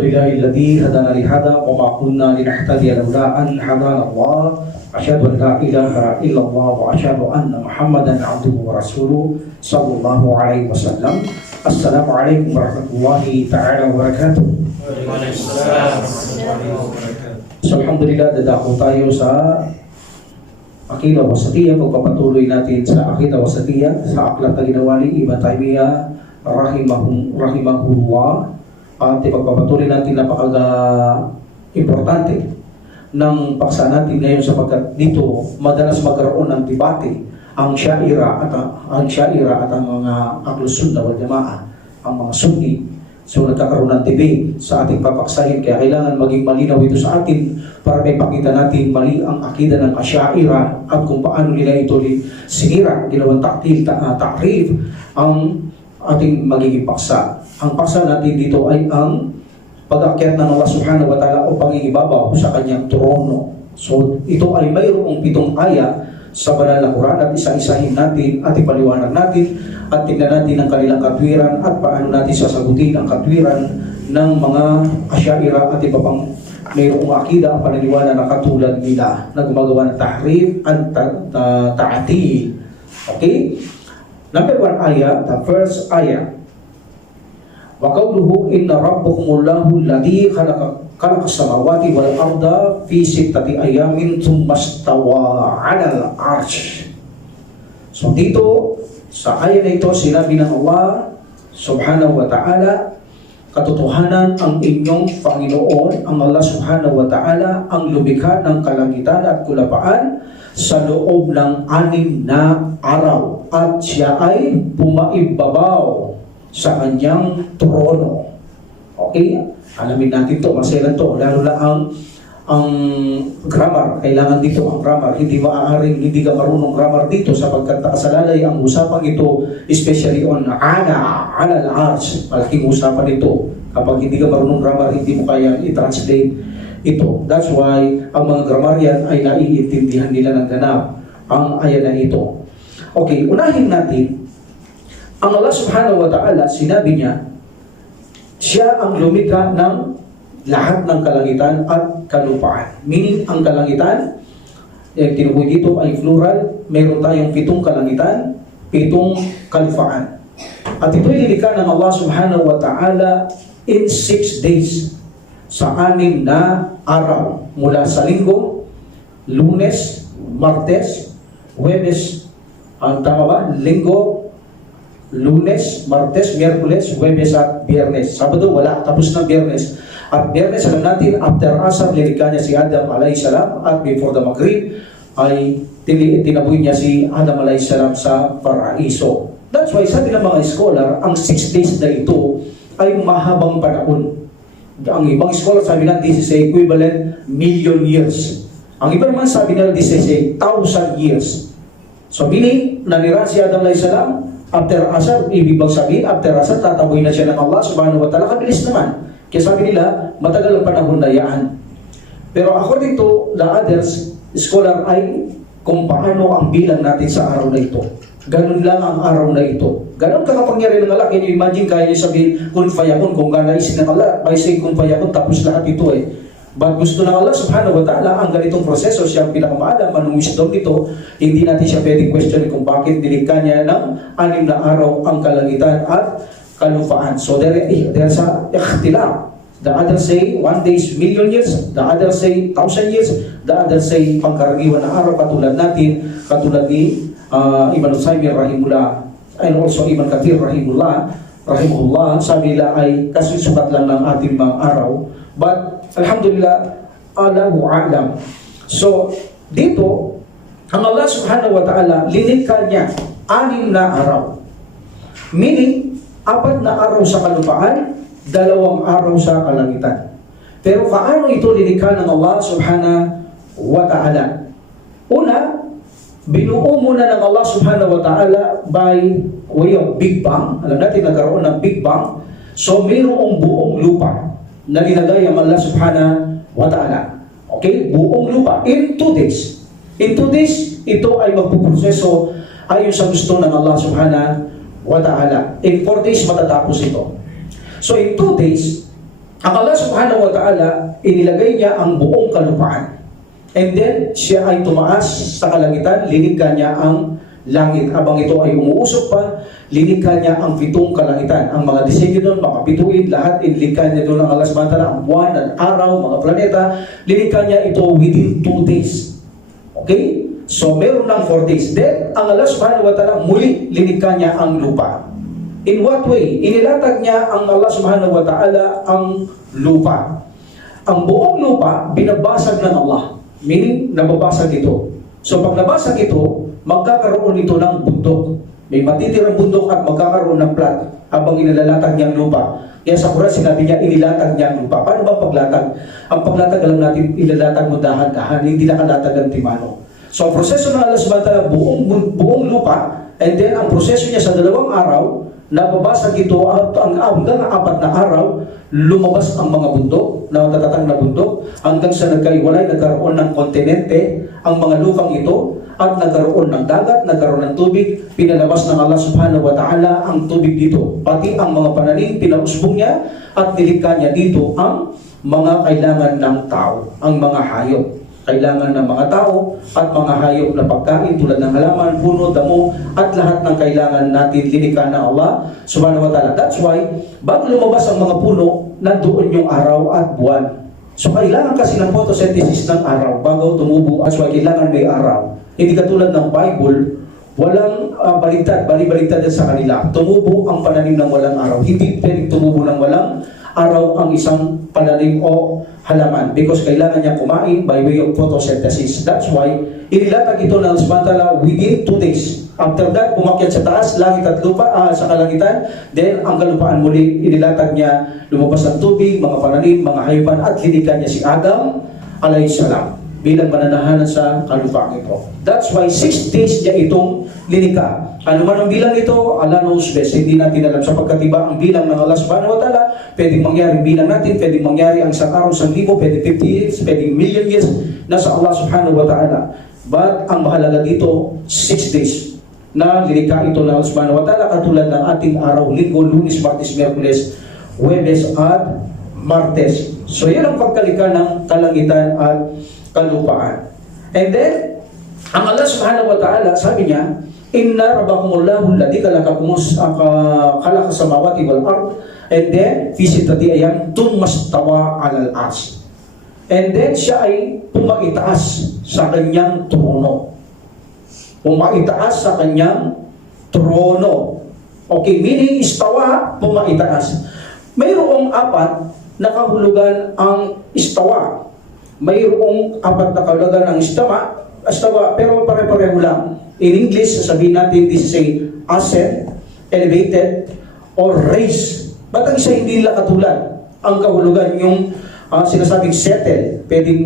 Alhamdulillahilladzi hadana li hada wa ma kunna linahtadiya laula an hadana Allah. Asyhadu an la ilaha illallah wa asyhadu anna Muhammadan abduhu wa rasuluh sallallahu alaihi wasallam. Assalamualaikum warahmatullahi taala wabarakatuh. So, alhamdulillah, dadako tayo sa Aqidah Wasatiyah. Pagpapatuloy natin sa Aqidah Wasatiyah sa aklat na ginawa ni Ibn Taymiyyah rahimahullah. At ipagpapatuloy natin napaka-importante ng paksa natin ngayon sapagkat dito madalas magkaroon ng debate ang Syaira at ang mga Ahlus Sunnah wal Jamaah, ang mga Sunni. So nagkakaroon ng debate sa ating papaksahin, kaya kailangan maging malinaw ito sa atin para may pakita natin mali ang akida ng Syaira at kung paano nila ito sinira, ginawang ta'rif ang ating magiging paksa. Ang paksa natin dito ay ang pag-akyat ng Allah subhanahu wa ta'ala o pangingibabaw sa kanyang trono. So ito ay mayroong 7 aya sa banal na Quran at isa-isahin natin at ipaliwanag natin at tingnan natin ang kanilang katwiran at paano natin sasagutin ang katwiran ng mga Asy'ariyah at iba pang mayroong akida ang paniniwala na katulad nila na gumagawa ng tahrif at ta'til. Okay? Number 1 ayah, the first ayah. Wa qawluhu inna rabbakumullahu alladhi khalaqa as-samawati wal arda fi 6 ayamin thumma istawa 'alal 'arsy. So dito sa ayat na ito sinabi ng Allah subhanahu wa ta'ala, katotohanan ang inyong Panginoon, ang Allah subhanahu wa ta'ala ang lumikha ng kalangitan at kulapaan sa loob ng 6 na araw at siya ay pumaibabaw sa kanyang trono. Okay? Alamin natin to, maselan to, lalo na ang grammar. Kailangan dito ang grammar. Hindi maaaring hindi ka marunong grammar dito sapagkat nakasalalay ang usapang ito, especially on alal arsh. Malaking usapan ito. Kapag hindi ka marunong grammar, hindi mo kaya i-translate ito. That's why ang mga grammarian ay naiintindihan nila ng ganap ang ayan na ito. Okay, unahin natin. Ang Allah subhanahu wa ta'ala, sinabi niya, siya ang lumikha ng lahat ng kalangitan at kalupaan. Meaning, ang kalangitan, tinukoy dito ay plural, mayroon tayong 7 kalangitan, 7 kalupaan. At ito'y nilikha ng Allah subhanahu wa ta'ala in 6 days, sa 6 na araw, mula sa linggo, Lunes, Martes, Huwebes, ang tama ba? Linggo, Lunes, Martes, Miyerkules, Huwebes at Biyernes. Sabado wala, tapos ng Biyernes. At Biyernes, alam natin, after Asar, lilikha niya si Adam alayhisalam at before the Maghrib, ay tinaboy niya si Adam alayhisalam sa paraiso. That's why sabi ng mga scholar, ang 6 days na ito ay mahabang panahon. Ang ibang scholar sabi na, this is equivalent million years. Ang iba naman sabi nila, this is 1,000 years. So meaning, nanira si Adam alayhisalam, after Asar, ibig bang sabihin, after Asar, tataboy na siya ng Allah subhanahu wa ta'ala. Kabilis naman. Kaya sabi nila, matagal ang panahon na yan. Pero according to the others, scholar ay kung paano ang bilang natin sa araw na ito. Ganun lang ang araw na ito. Ganun kakapangyari ng Allah. Can you imagine, kaya niyo sabihin, kun fayakun, kung ganaisin ng Allah, by saying kun fayakun, tapos lahat ito eh. But gusto ng Allah subhanahu wa ta'ala ang ganitong proseso, siya ang pinakamaalam, anong wisdom nito, hindi natin siya pwedeng question kung bakit nilikha niya ng 6 na araw ang kalangitan at kalupaan. So there's a ikhtilaf. The others say 1 day is million years, the others say 1,000 years, the others say pangkaraniwan na araw katulad natin, katulad ni Ibn Taymiyyah rahimullah, and also Ibn Kathir rahimullah, sabi nila ay kasisukat lang ng ating mga araw. But alhamdulillah, Allahu a'lam. So dito, ang Allah subhanahu wa ta'ala, linikha niya 6 na araw. Meaning, 4 na araw sa kalupaan, 2 araw sa kalangitan. Pero paano ito linikha ng Allah subhanahu wa ta'ala? Una, binuo muna ng Allah subhanahu wa ta'ala by way of Big Bang. Alam natin, nagkaroon ng Big Bang. So, mayroong buong lupa na linagay ang Allah subhanahu wa ta'ala. Okay? Buong lupa. In 2 days. In 2 days, ito ay magpuproseso ayon sa gusto ng Allah subhanahu wa ta'ala. In 4 days, matatapos ito. So, in 2 days, Ang Allah subhanahu wa ta'ala, inilagay niya ang buong kalupaan. And then, siya ay tumaas sa kalangitan, linikha niya ang langit. Habang ito ay umuusok pa, linikha niya ang 7 kalangitan. Ang mga disenyo doon, mga bituin, lahat inlikha niya doon ng Allah subhanahu wa ta'ala, ang buwan, ang araw, mga planeta, linikha niya ito within 2 days. Okay? So, meron ng 4 days. Then, ang Allah subhanahu wa ta'ala, muli linikha niya ang lupa. In what way? Inilatag niya ang Allah subhanahu wa ta'ala ang lupa. Ang buong lupa, binabasag ng Allah. Meaning, nababasag ito. So, pag nabasag ito, magkakaroon ito ng bundok. May matitirang bundok at magkakaroon ng plat habang inilalatag niya ang lupa. Kaya sa Quran, sinabi niya, inilatag niya ang lupa. Paano ba paglatag? Ang paglatag, alam natin, inilatag mo dahan-dahan, hindi nakalatag ng timano. So, ang proseso ng Allah subhanahu wa ta'ala, buong lupa, and then, ang proseso niya sa 2 araw, nababasag ito at hanggang 4 na araw, lumabas ang mga bundok, na matatatang na bundok, hanggang sa nagkaiwalay, nagkaroon ng kontinente, ang mga lupang ito, at nagkaroon ng dagat, nagkaroon ng tubig, pinalabas ng Allah subhanahu wa ta'ala ang tubig dito. Pati ang mga pananim, pinausbong niya, at nilikha niya dito ang mga kailangan ng tao, ang mga hayop. Kailangan ng mga tao at mga hayop na pagkain tulad ng halaman, puno, damo, at lahat ng kailangan natin linikha ng Allah subhanahu wa ta'ala. That's why, bago lumabas ang mga puno, nandoon yung araw at buwan. So kailangan kasi ng photosynthesis ng araw bago tumubo. That's why kailangan may araw. Hindi katulad ng Bible, walang baliktad sa kanila. Tumubo ang pananim ng walang araw. Hindi pwedeng tumubo ng walang araw ang isang pananim o halaman because kailangan niya kumain by way of photosynthesis. That's why inilatag ito ng Allah within 2 days. After that, umakyat sa taas, langit at lupa, sa kalangitan. Then, ang kalupaan muli, inilatag niya, lumabas ang tubig, mga pananim, mga hayupan, at linikha niya si Adam, alayhisalam, bilang mananahanan sa kalupaan ito. That's why 6 days niya itong linikha. Ano man ang bilang ito, Allah knows best. Hindi natin alam sapagkat iba ang bilang ng Allah subhanahu wa ta'ala. Pwedeng mangyari bilang natin, pwedeng mangyari ang isang araw, 1,000, pwedeng 50 years, pwedeng million years, nasa Allah subhanahu wa ta'ala. But ang mahalaga dito, 6 days na lilikha ito ng Allah subhanahu wa ta'ala katulad ng ating araw, linggo, lunes, martes, miyerkules, huwebes at martes. So yan ang pagkalikha ng kalangitan at kalupaan. And then, ang Allah subhanahu wa ta'ala, sabi niya, Inna rabbakumullahu alladhi khalaqa samawati wal ard, and then fi sittati ayyam tumastawa 'alal arsh. And then siya ay pumaitaas sa kanyang trono. Pumaitaas sa kanyang trono. Okay, meaning istawa, pumaitaas. Mayroong 4 na kahulugan ang istawa. Mayroong 4 na kahulugan ang istawa, pero pare-pareho lang. In English, sasabihin natin, this is a ascent, elevated, or raised. Ba't ang isa hindi nila katulad? Ang kahulugan yung sinasabing settle. Pwedeng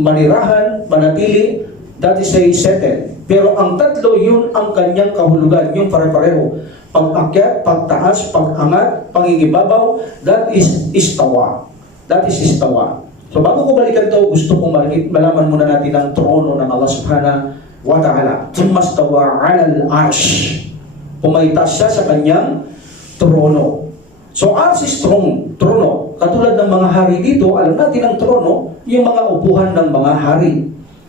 manirahan, manatili, that is a settle. Pero ang tatlo, yun ang kanyang kahulugan, yung pare-pareho. Pag-akyat, pagtaas, pag-angat, pangingibabaw, that is istawa. That is istawa. So bago ko balikan to, gusto kong malaman muna natin ang trono ng Allah subhanahu wa ta'ala. Tumastawa 'alal arsh. Pumaitaas siya sa kanyang trono. So arsh is trono. Katulad ng mga hari dito, alam natin ang trono, yung mga upuhan ng mga hari.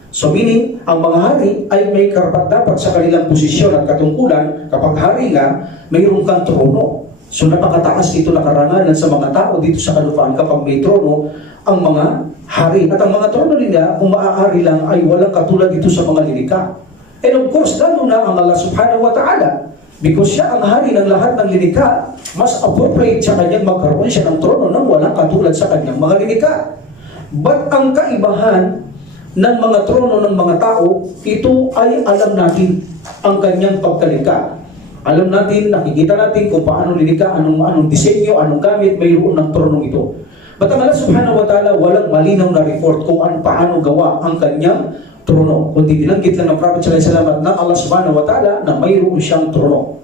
So meaning, ang mga hari ay may karapat-dapat sa kanilang posisyon at katungkulan. Kapag hari nga, mayroon kang trono. So napakataas dito na karangalan sa mga tao dito sa kalupaan kapag may trono ang mga hari. At ang mga trono nila, kung maaari lang, ay walang katulad dito sa mga lilikha. And of course, lalo na ang Allah subhanahu wa ta'ala. Because siya ang hari ng lahat ng lilikha, mas appropriate sa kanyang magkaroon siya ng trono nang walang katulad sa kanyang mga lilikha. But ang kaibahan ng mga trono ng mga tao, ito ay alam natin ang kanyang pagkalikha. Alam natin, nakikita natin kung paano lilikha, anong disenyo, anong gamit, mayroon ng tronong ito. But ang Allah subhanahu wa ta'ala, walang malinaw na report kung paano gawa ang kanyang trono. Kundi binanggit lang ng Prophet sallallahu alaihi wasallam ng Allah subhanahu wa ta'ala na mayroon siyang trono.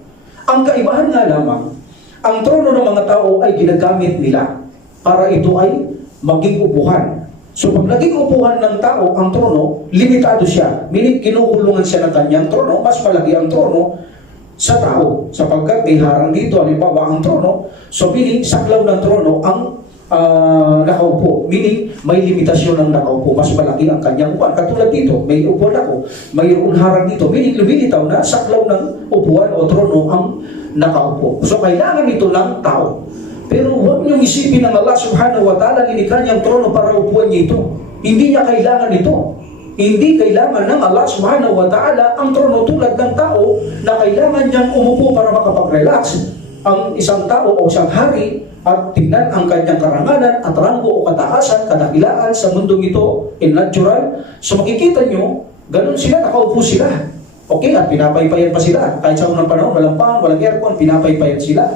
Ang kaibahan nga lamang, ang trono ng mga tao ay ginagamit nila para ito ay maging upuhan. So pag naging upuhan ng tao ang trono, limitado siya. Meaning kinukulungan siya ng kanyang trono, mas malaki ang trono sa tao. Sapagkat may harang dito, halimbawa ang trono, so meaning saklaw ng trono ang nakaupo. Meaning, may limitasyon ng nakaupo. Mas malaki ang kanyang upuan. Katulad dito, may upuan ako, mayroon harang dito. Meaning, lumilitaw na saklaw ng upuan o trono ang nakaupo. So, kailangan ito ng tao. Pero huwag niyong isipin ng Allah subhanahu wa ta'ala, linikha niyang trono para upuan niya ito. Hindi niya kailangan ito. Hindi kailangan ng Allah subhanahu wa ta'ala ang trono tulad ng tao na kailangan niyang umupo para makapag-relax. Ang isang tao o isang hari at tingnan ang kanyang karangalan at ranggo o kataasan, kadakilaan sa mundong ito in natural. So makikita nyo, ganun sila, nakaupo sila. Okay, at pinapaypayan pa sila. Kahit sa unang panahon, walang pang, walang aircon, pinapaypayan sila.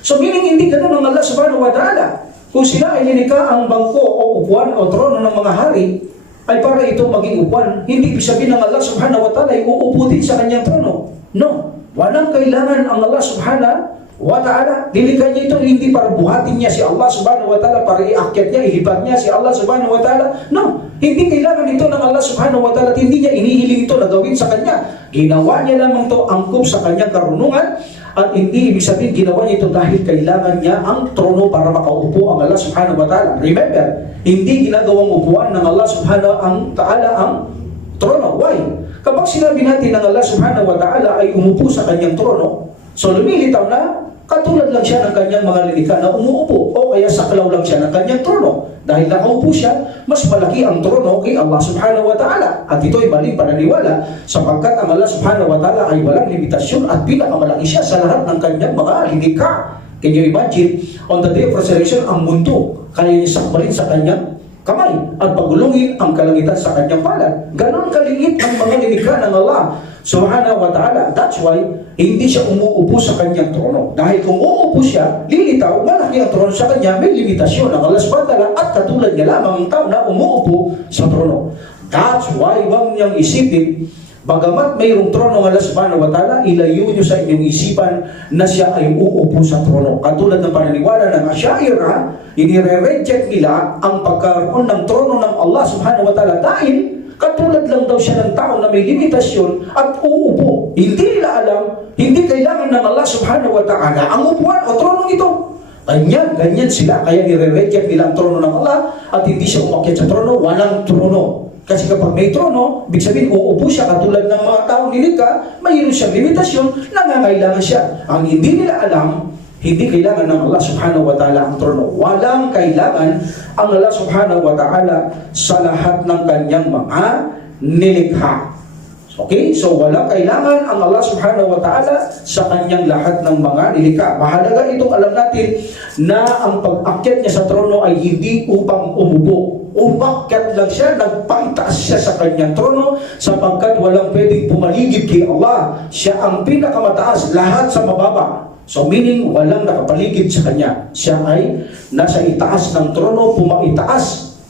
So meaning hindi ganun ang Allah subhanahu wa ta'ala. Kung sila ay linika ang bangko o upuan o trono ng mga hari, ay para ito maging upuan, hindi ibig sabihin ng Allah subhanahu wa ta'ala ay uupo din sa kanyang trono. No, walang kailangan ang Allah subhanahu wa ta'ala. Nilikha niya ito hindi para buhatin niya si Allah subhanahu wa ta'ala, para iakyat niya, ihibat niya si Allah subhanahu wa ta'ala. No, hindi kailangan ito ng Allah subhanahu wa ta'ala at hindi niya inihiling ito na gawin sa kanya. Ginawa niya lamang ito angkop sa kanyang karunungan at hindi ibig sabihin ginawa niya ito dahil kailangan niya ang trono para makaupo ang Allah subhanahu wa ta'ala. Remember, hindi ginagawang upuan ng Allah subhanahu wa ta'ala ang trono. Why? Kapag sinabi natin ng Allah subhanahu wa ta'ala ay umupo sa kanyang trono, so lumilitaw na katulad lang siya ng kanyang mga lilikha na umuupo o kaya saklaw lang siya ng kanyang trono. Dahil nakaupo siya, mas malaki ang trono kay Allah subhanahu wa ta'ala. At ito ay maling pananiwala sapagkat ang Allah subhanahu wa ta'ala ay walang limitasyon at pinakamalaki siya sa lahat ng kanyang mga lilikha. Can you imagine? On the day of resurrection, ang mundo kaya niya sakbalin sa kanyang kamay at pagulungin ang kalangitan sa kanyang palad. Ganon kaliit ang mga lilikha ng Allah subhanahu wa ta'ala. That's why hindi siya umuupo sa kanyang trono. Dahil kung uupo siya, lilitaw, malaki ang trono sa kanya, may limitasyon ng Allah subhanahu wa ta'ala at katulad niya lamang ang tao na umuupo sa trono. That's why huwag niyang isipin, bagamat mayroong trono ng Allah subhanahu wa ta'ala, ilayo niyo sa inyong isipan na siya ay uupo sa trono. Katulad ng paniniwala ng Asy'ariyah, inire-reject nila ang pagkaroon ng trono ng Allah subhanahu wa ta'ala dahil katulad lang daw siya ng tao na may limitasyon at uupo. Hindi nila alam, hindi kailangan ng Allah subhanahu wa ta'ala ang upuan o trono ito. Ganyan sila. Kaya nire-reject nila ang trono ng Allah at hindi siya umakyat sa trono, walang trono. Kasi kapag may trono, ibig sabihin uupo siya katulad ng mga taong nilikha, mayroon siyang limitasyon, nangangailangan siya. Ang hindi nila alam, hindi kailangan ng Allah subhanahu wa ta'ala ang trono. Walang kailangan ang Allah subhanahu wa ta'ala sa lahat ng kanyang mga nilikha. Okay? So walang kailangan ang Allah subhanahu wa ta'ala sa kanyang lahat ng mga nilikha. Mahalaga itong alam natin na ang pag-akyat niya sa trono ay hindi upang umubo. Umakyat lang siya, nagpaitaas siya sa kanyang trono sapagkat walang pwedeng pumaligid kay Allah. Siya ang pinakamataas, lahat sa mababa. So meaning, walang nakapaligid sa kanya. Siya ay nasa itaas ng trono,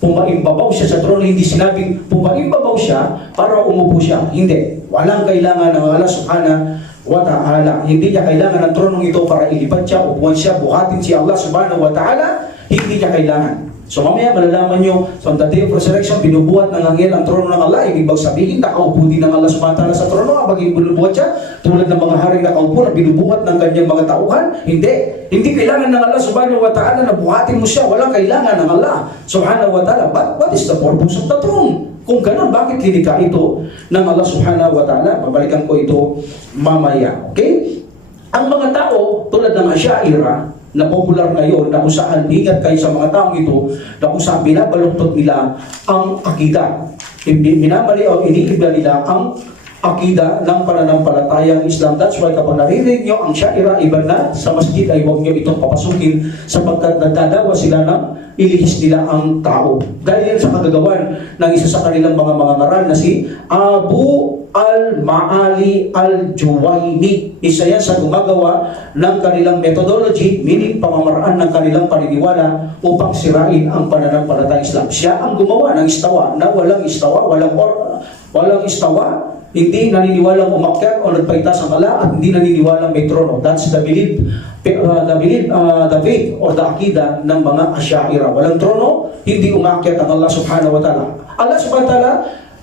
pumaimbabaw siya sa trono. Hindi sinabing pumaimbabaw siya para umupo siya. Hindi. Walang kailangan ng Allah subhanahu wa ta'ala. Hindi niya kailangan ng tronong ito para ilipat siya, upuan siya, buhatin si Allah subhanahu wa ta'ala. Hindi niya kailangan. So mamaya malalaman nyo, so on the day of resurrection, binubuhat ng anghel ang trono ng Allah. Ibig sabihin, nakaupo din ng Allah subhanahu wa ta'ala sa trono habang binubuhat siya. Tulad ng mga haring nakaupo na binubuhat ng kanyang mga tauhan. Hindi kailangan ng Allah subhanahu wa ta'ala na buhatin mo siya. Walang kailangan ng Allah subhanahu wa ta'ala. But what is the purpose of the throne? Kung ganun, bakit lilikha ito ng Allah subhanahu wa ta'ala? Babalikan ko ito mamaya. Okay? Ang mga tao, tulad ng Asy'ariyah, na popular ngayon, na kung saan ingat kayo sa mga taong ito, na kung saan binabaluktot nila ang akida. Minamali o iniiba nila ang akida ng pananampalatayang Islam. That's why kapag narinig nyo ang Asy'ariyah, iba na sa masjid ay huwag nyo itong papasukin sapagkat nagdadawa sila ng ilihis nila ang tao. Dahil yan sa kagagawan ng isa sa kanilang mga ngaral na si Abu al-Ma'ali al-Juwayni. Isa yan sa gumagawa ng kanilang methodology, meaning pamamaraan ng kanilang paniniwala upang sirain ang pananampalatayang Islam. Siya ang gumawa ng istawa na walang istawa, walang istawa, hindi naniniwalang umakyat o nagpaitas ang Allah at hindi naniniwalang may trono. That's the belief, the faith or the akida ng mga Asy'ariyah. Walang trono, hindi umakyat ang Allah subhanahu wa ta'ala. Allah subhanahu wa ta'ala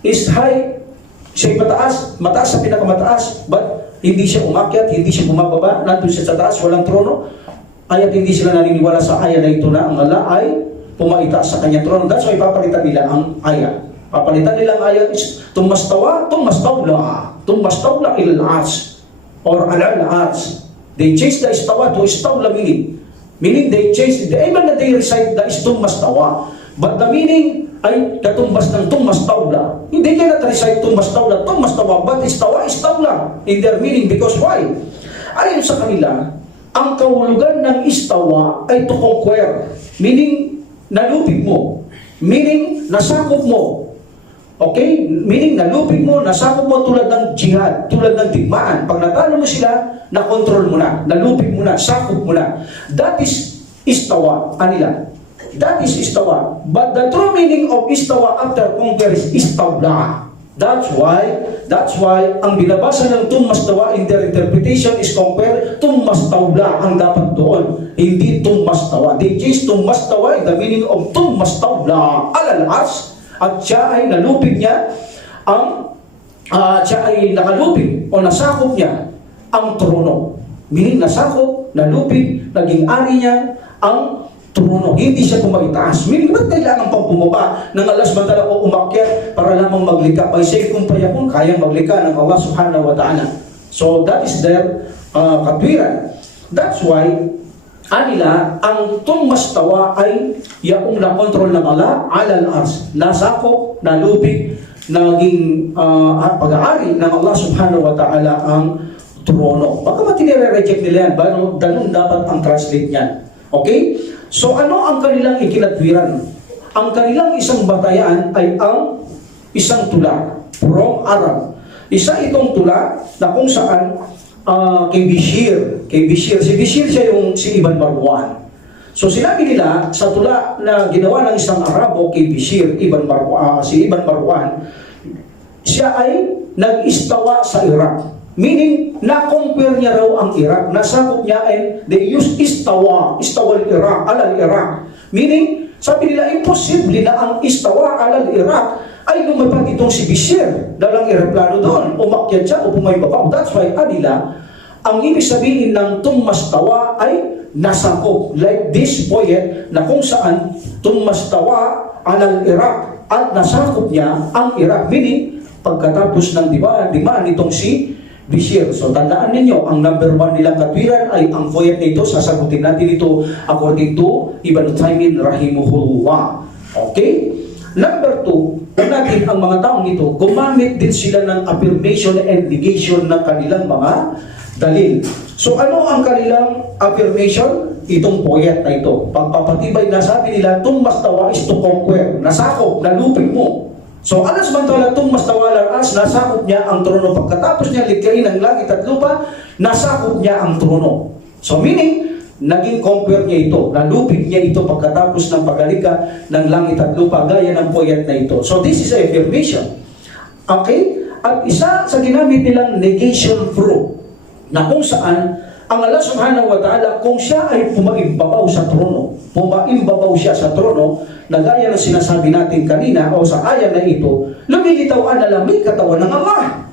is high. Siya'y mataas sa pinakamataas, but hindi siya umakyat, hindi siya bumababa, nandun siya sa taas, walang trono. Aya't hindi sila naniniwala sa ayat na ito na ang Allah ay pumaita sa kanyang trono. That's why papalitan nila ang ayat. Papalitan nila ang ayat is tumastawla ilal ars or alal ars. They change the istawa to istawla meaning. Meaning they change, even na they recite the istumastawa. But the meaning ay katumbas ng tumastawla. Hindi kaya na-recite tumastawla, but istawla in their meaning. Because why? Ayon sa kanila, ang kahulugan ng istawa ay to conquer. Meaning, nalupig mo. Meaning, nasakop mo. Okay? Meaning, nalupig mo, nasakop mo tulad ng jihad, tulad ng digmaan. Pag natalo mo sila, na-control mo na, nalupig mo na, sakop mo na. That is istawa, anila. That is istawa. But the true meaning of istawa after conquer is istawla. That's why ang binabasa ng tumastawa in their interpretation is conquer, tumastawla ang dapat doon. Hindi tumastawa. They change tumastawa in the meaning of tumastawla alal ars. At siya ay nalupig niya siya ay nakalupig o nasakop niya ang trono. Meaning nasakop, nalupig, naging ari niya ang trono. Hindi siya pumaitaas. Meaning, ba't kailangan pang bumaba ng Allah subhanahu wa ta'ala o umakyat para lamang maglikha? By saying kung payakun, kayang maglikha ng Allah subhanahu wa ta'ala. So, that is their katwiran. That's why, anila, ang tumastawa ay yaong na-control ng Allah alal ars. Nasakop, nalupig, naging pag-aari ng Allah subhanahu wa ta'ala ang trono. Baka matinire-reject nila yan, ganun dapat ang translate niyan. Okay? So ano ang kanilang ikinatwiran? Ang kanilang isang batayan ay ang isang tula from Arab. Isa itong tula na kung saan kay Bishir. Si Bishir siya si Ibn Marwan. So sinabi nila sa tula na ginawa ng isang Arabo kay Bishir, si Ibn Marwan, siya ay nag-istawa sa Iraq. Meaning, na-compare niya raw ang Iraq. Nasakop niya and they use istawa al-Iraq, alal-Iraq. Meaning, sabi nila, imposible na ang istawa alal-Iraq ay lumapag itong si Bishir. Dalang aeroplano doon, umakyat siya o pumaybabaw. That's why, anila, ang ibig sabihin ng tumastawa ay nasakop. Like this poet na kung saan tumastawa alal-Iraq at nasakop niya ang Iraq. Meaning, pagkatapos ng dimaan nitong si Bishir. So tandaan ninyo, ang number 1 nilang katwiran ay ang poet nito. Sasagutin natin ito according to Ibn Taymin rahimahullah. Okay? Number 2, natin ang mga taong ito, gumamit din sila ng affirmation and negation ng kanilang mga dalil. So ano ang kanilang affirmation? Itong poet na ito. Pagpapatibay na sabi nila, tumastawa is to conquer. Nasakop, nalupig mo. So, Allah subhanahu wa ta'ala tumastawa al-ars, nasakop niya ang trono. Pagkatapos niya likhain ang langit at lupa, nasakop niya ang trono. So, meaning, naging conquer niya ito. Nalupig niya ito pagkatapos ng paghalika ng langit at lupa, gaya ng poet na ito. So, this is affirmation. Okay? At isa sa ginamit nilang negation proof, na kung saan, ang Allah subhanahu wa ta'ala, kung siya ay pumaimbabaw sa trono, siya sa trono, na gaya ng sinasabi natin kanina o sa ayan na ito, lumilitaw na may katawan ng Allah.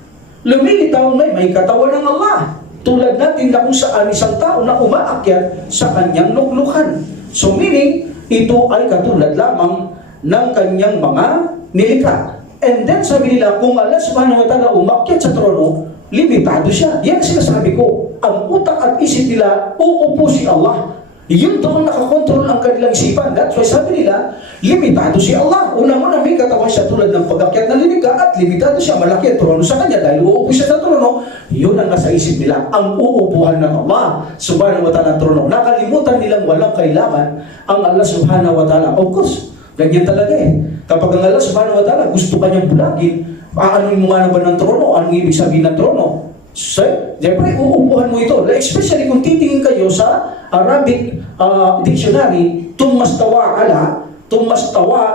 Lumilitaw na may katawan ng Allah. Tulad natin na kung saan isang tao na umaakyat sa kanyang luklukan. So meaning, ito ay katulad lamang ng kanyang mga nilikha. And then sabi nila, kung Allah subhanahu wa ta'ala umakyat sa trono, limitado siya. Yan ang sinasabi ko. Ang utak at isip nila, uupo si Allah. Yun doon nakakontrol ang kanilang isipan. That's why sabi nila, limitado si Allah. Una-una may katawan siya tulad ng pag-akyat ng lilikha at limitado siya, malaki ang trono sa kanya dahil uupo siya sa trono. Yun ang nasa isip nila, ang uupuhan ng Allah subhanahu wa ta'ala trono. Nakalimutan nilang walang kailangan ang Allah subhanahu wa ta'ala. Of course, ganyan talaga eh. Kapag ang Allah subhanahu wa ta'ala gusto kanyang bulagin, aanuin mo nga naman ng trono, anong ibig sabihin ng trono? So, siyempre, uupuhan mo ito. Especially kung titingin kayo sa Arabic dictionary, tumastawa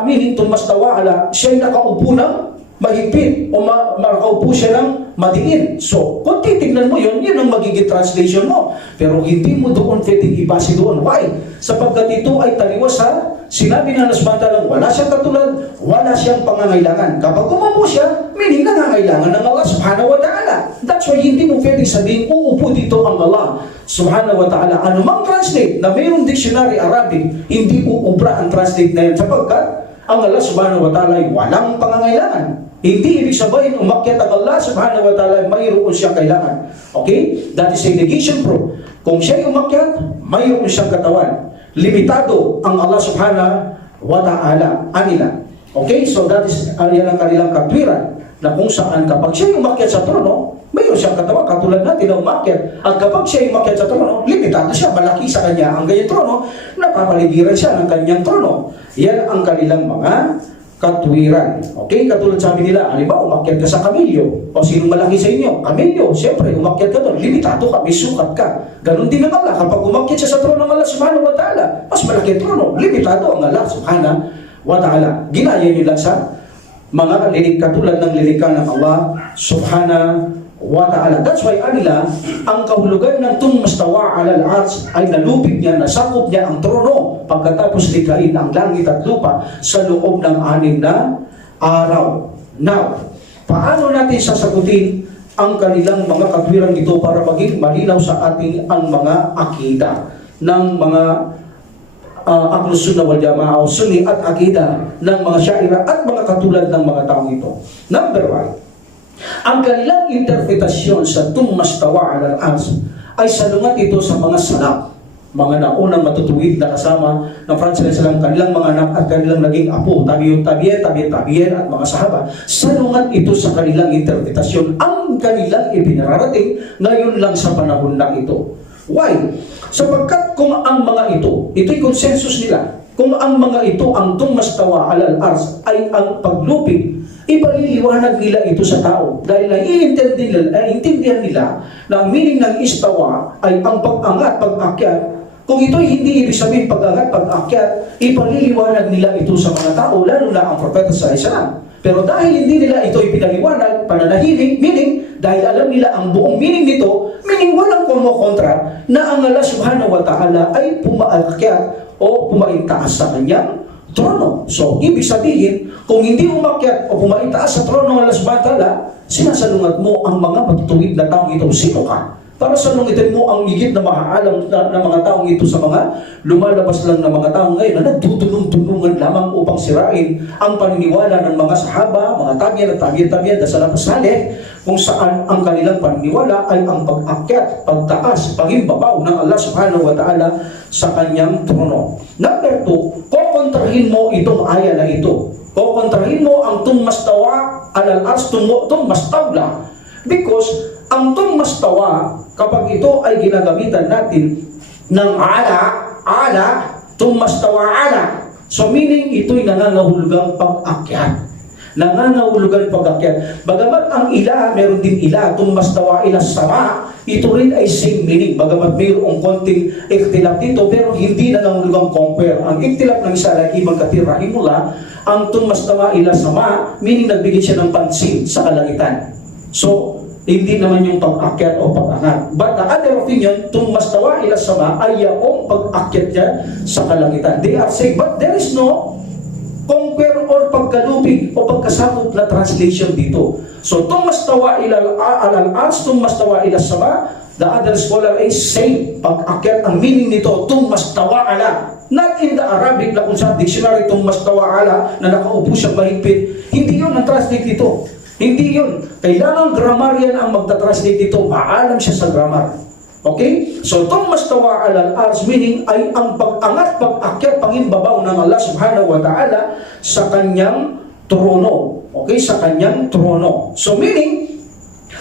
meaning tumastawa ala, siya'y nakaupo ng mahigpit o makaupo siya ng madiin. So, kung titignan mo yun ang magiging translation mo. Pero hindi mo doon pwedeng ibase doon. Why? Sapagkat ito ay taliwas sa sinabi ng Allah subhanahu wa ta'ala, wala siyang katulad, wala siyang pangangailangan. Kapag umupo siya, meaning nangangailangan ng Allah subhanahu wa ta'ala. That's why hindi mo pwedeng sabihin, uupo dito ang Allah subhanahu wa ta'ala. Ano mang translate na mayroong dictionary Arabic, hindi uubra ang translate na yun sapagkat ang Allah subhanahu wa ta'ala ay walang pangangailangan. Hindi ibig sabihin umakyat ang Allah subhanahu wa ta'ala, mayroon siyang kailangan. Okay? That is a negation proof. Kung siya'y umakyat, mayroon siyang katawan. Limitado ang Allah subhanahu wa ta'ala anila. Okay? So that is yan ang kanilang katwiran na kung saan kapag siya'y umakyat sa trono, mayroon siyang katawan katulad natin na umakyat. At kapag siya'y umakyat sa trono, limitado siya, malaki sa kanya ang ganyang trono, napapaligiran siya ng kanyang trono. Yan ang kanilang mga katwiran. Okay? Katulad sabi nila, halimbawa, umakyat ka sa kamilyo. O sinong malaki sa inyo? Kamilyo. Siyempre, umakyat ka doon. Limitado ka, may sukat ka. Ganon din ang Allah. Kapag umakyat siya sa trono ng Allah subhanahu wa ta'ala, mas malaki ang trono. Limitado ang Allah subhanahu wa ta'ala. Ginaya nyo lang sa mga lilik, katulad ng lilikan ng Allah subhanahu wa ta'ala. That's why anila, ang kahulugan ng tumastawa alal arsh ay nalupig niya, nasakop niya ang trono pagkatapos likain ang langit at lupa sa loob ng 6 na araw. Now, paano natin sasagutin ang kanilang mga katwiran dito para maging malinaw sa ating ang mga akida ng mga Ahlus Sunnah wal Jamaah o Sunni at akida ng mga Syairah at mga katulad ng mga taong ito. Number 1, ang kanilang interpretasyon sa tumastawa alal arsh ay salungat ito sa mga salaf, mga naunang matutuwid na kasama ng Prophet sallallahu kanilang mga anak at kanilang naging apo, tabi'in at mga sahaba. Salungat ito sa kanilang interpretasyon ang kanilang ipinararating ngayon lang sa panahon na ito. Why? Sapagkat kung ang mga ito'y consensus nila, kung ang mga ito ang tumastawa alal arsh ay ang paglupig, ipaliliwanag nila ito sa tao dahil naiintindihan nila na ang meaning ng istawa ay ang pag-angat, pag-akyat. Kung ito'y hindi ibig sabihin pag-angat, pag-akyat, ipaliliwanag nila ito sa mga tao, lalo na ang propeta sa Islam. Pero dahil hindi nila ito ipinaliwanag, pananahimik, meaning, dahil alam nila ang buong meaning nito, meaning walang kumokontra na ang Allah subhanahu wa ta'ala ay pumaakyat o pumaitaas sa kanyang trono. So, ibig sabihin, kung hindi umakyat o pumaitaas sa trono ng Allah subhanahu wa ta'ala, sinasalungat mo ang mga matutuwid na taong ito. Sino ka? Para salungitin mo ang higit na maaalam na mga taong ito sa mga lumalabas lang na mga taong ngayon na nagdudunong-dunungan lamang upang sirain ang paniniwala ng mga sahaba, mga tabi'in at tabi'in na salafus salih, kung saan ang kanilang paniniwala ay ang pag-akyat, pagtaas, pagimbabaw ng Allah subhanahu wa ta'ala sa kanyang trono. Number 2, kukontrahin mo itong aya na ito. Kukontrahin mo ang tumastawa alal arsh, tumastawla. Because ang tumastawa, kapag ito ay ginagamitan natin ng ala, tumastawa ala. So meaning ito'y nangangahulugang pag-akyat. Nangangahulugang pag-akyat. Bagamat ang ila, meron din ila, tumastawa ila sama, ito rin ay same meaning. Bagamat mayroong konting ikhtilaf dito, pero hindi nangangahulugang compare. Ang ikhtilaf ng isa ay ibang katirahimula, ang tumastawa ila sama, meaning nagbigay siya ng pansin sa kalangitan. So, hindi naman yung pag-akyat o pag-angat. But the other opinion, tumastawa ila sama ay yung pag-akyat niya sa kalangitan. They are saying, but there is no conquer or pagkalupig o pagkasakop na translation dito. So, tumastawa ila alal arsh, tumastawa ila sama, the other scholar is saying, pag-akyat, ang meaning nito, tumastawa ala. Not in the Arabic na kung sa dictionary, tumastawa ala, na nakaupo siyang mahigpit. Hindi yun ang translate dito. Hindi yun. Kailangan grammarian ang magta-translate dito. Maalam siya sa grammar. Okay? So, tumastawa alal arsh, meaning ay ang pag-angat, pag-akyat, pangimbabaw ng Allah subhanahu wa ta'ala sa kanyang trono. Okay? Sa kanyang trono. So, meaning,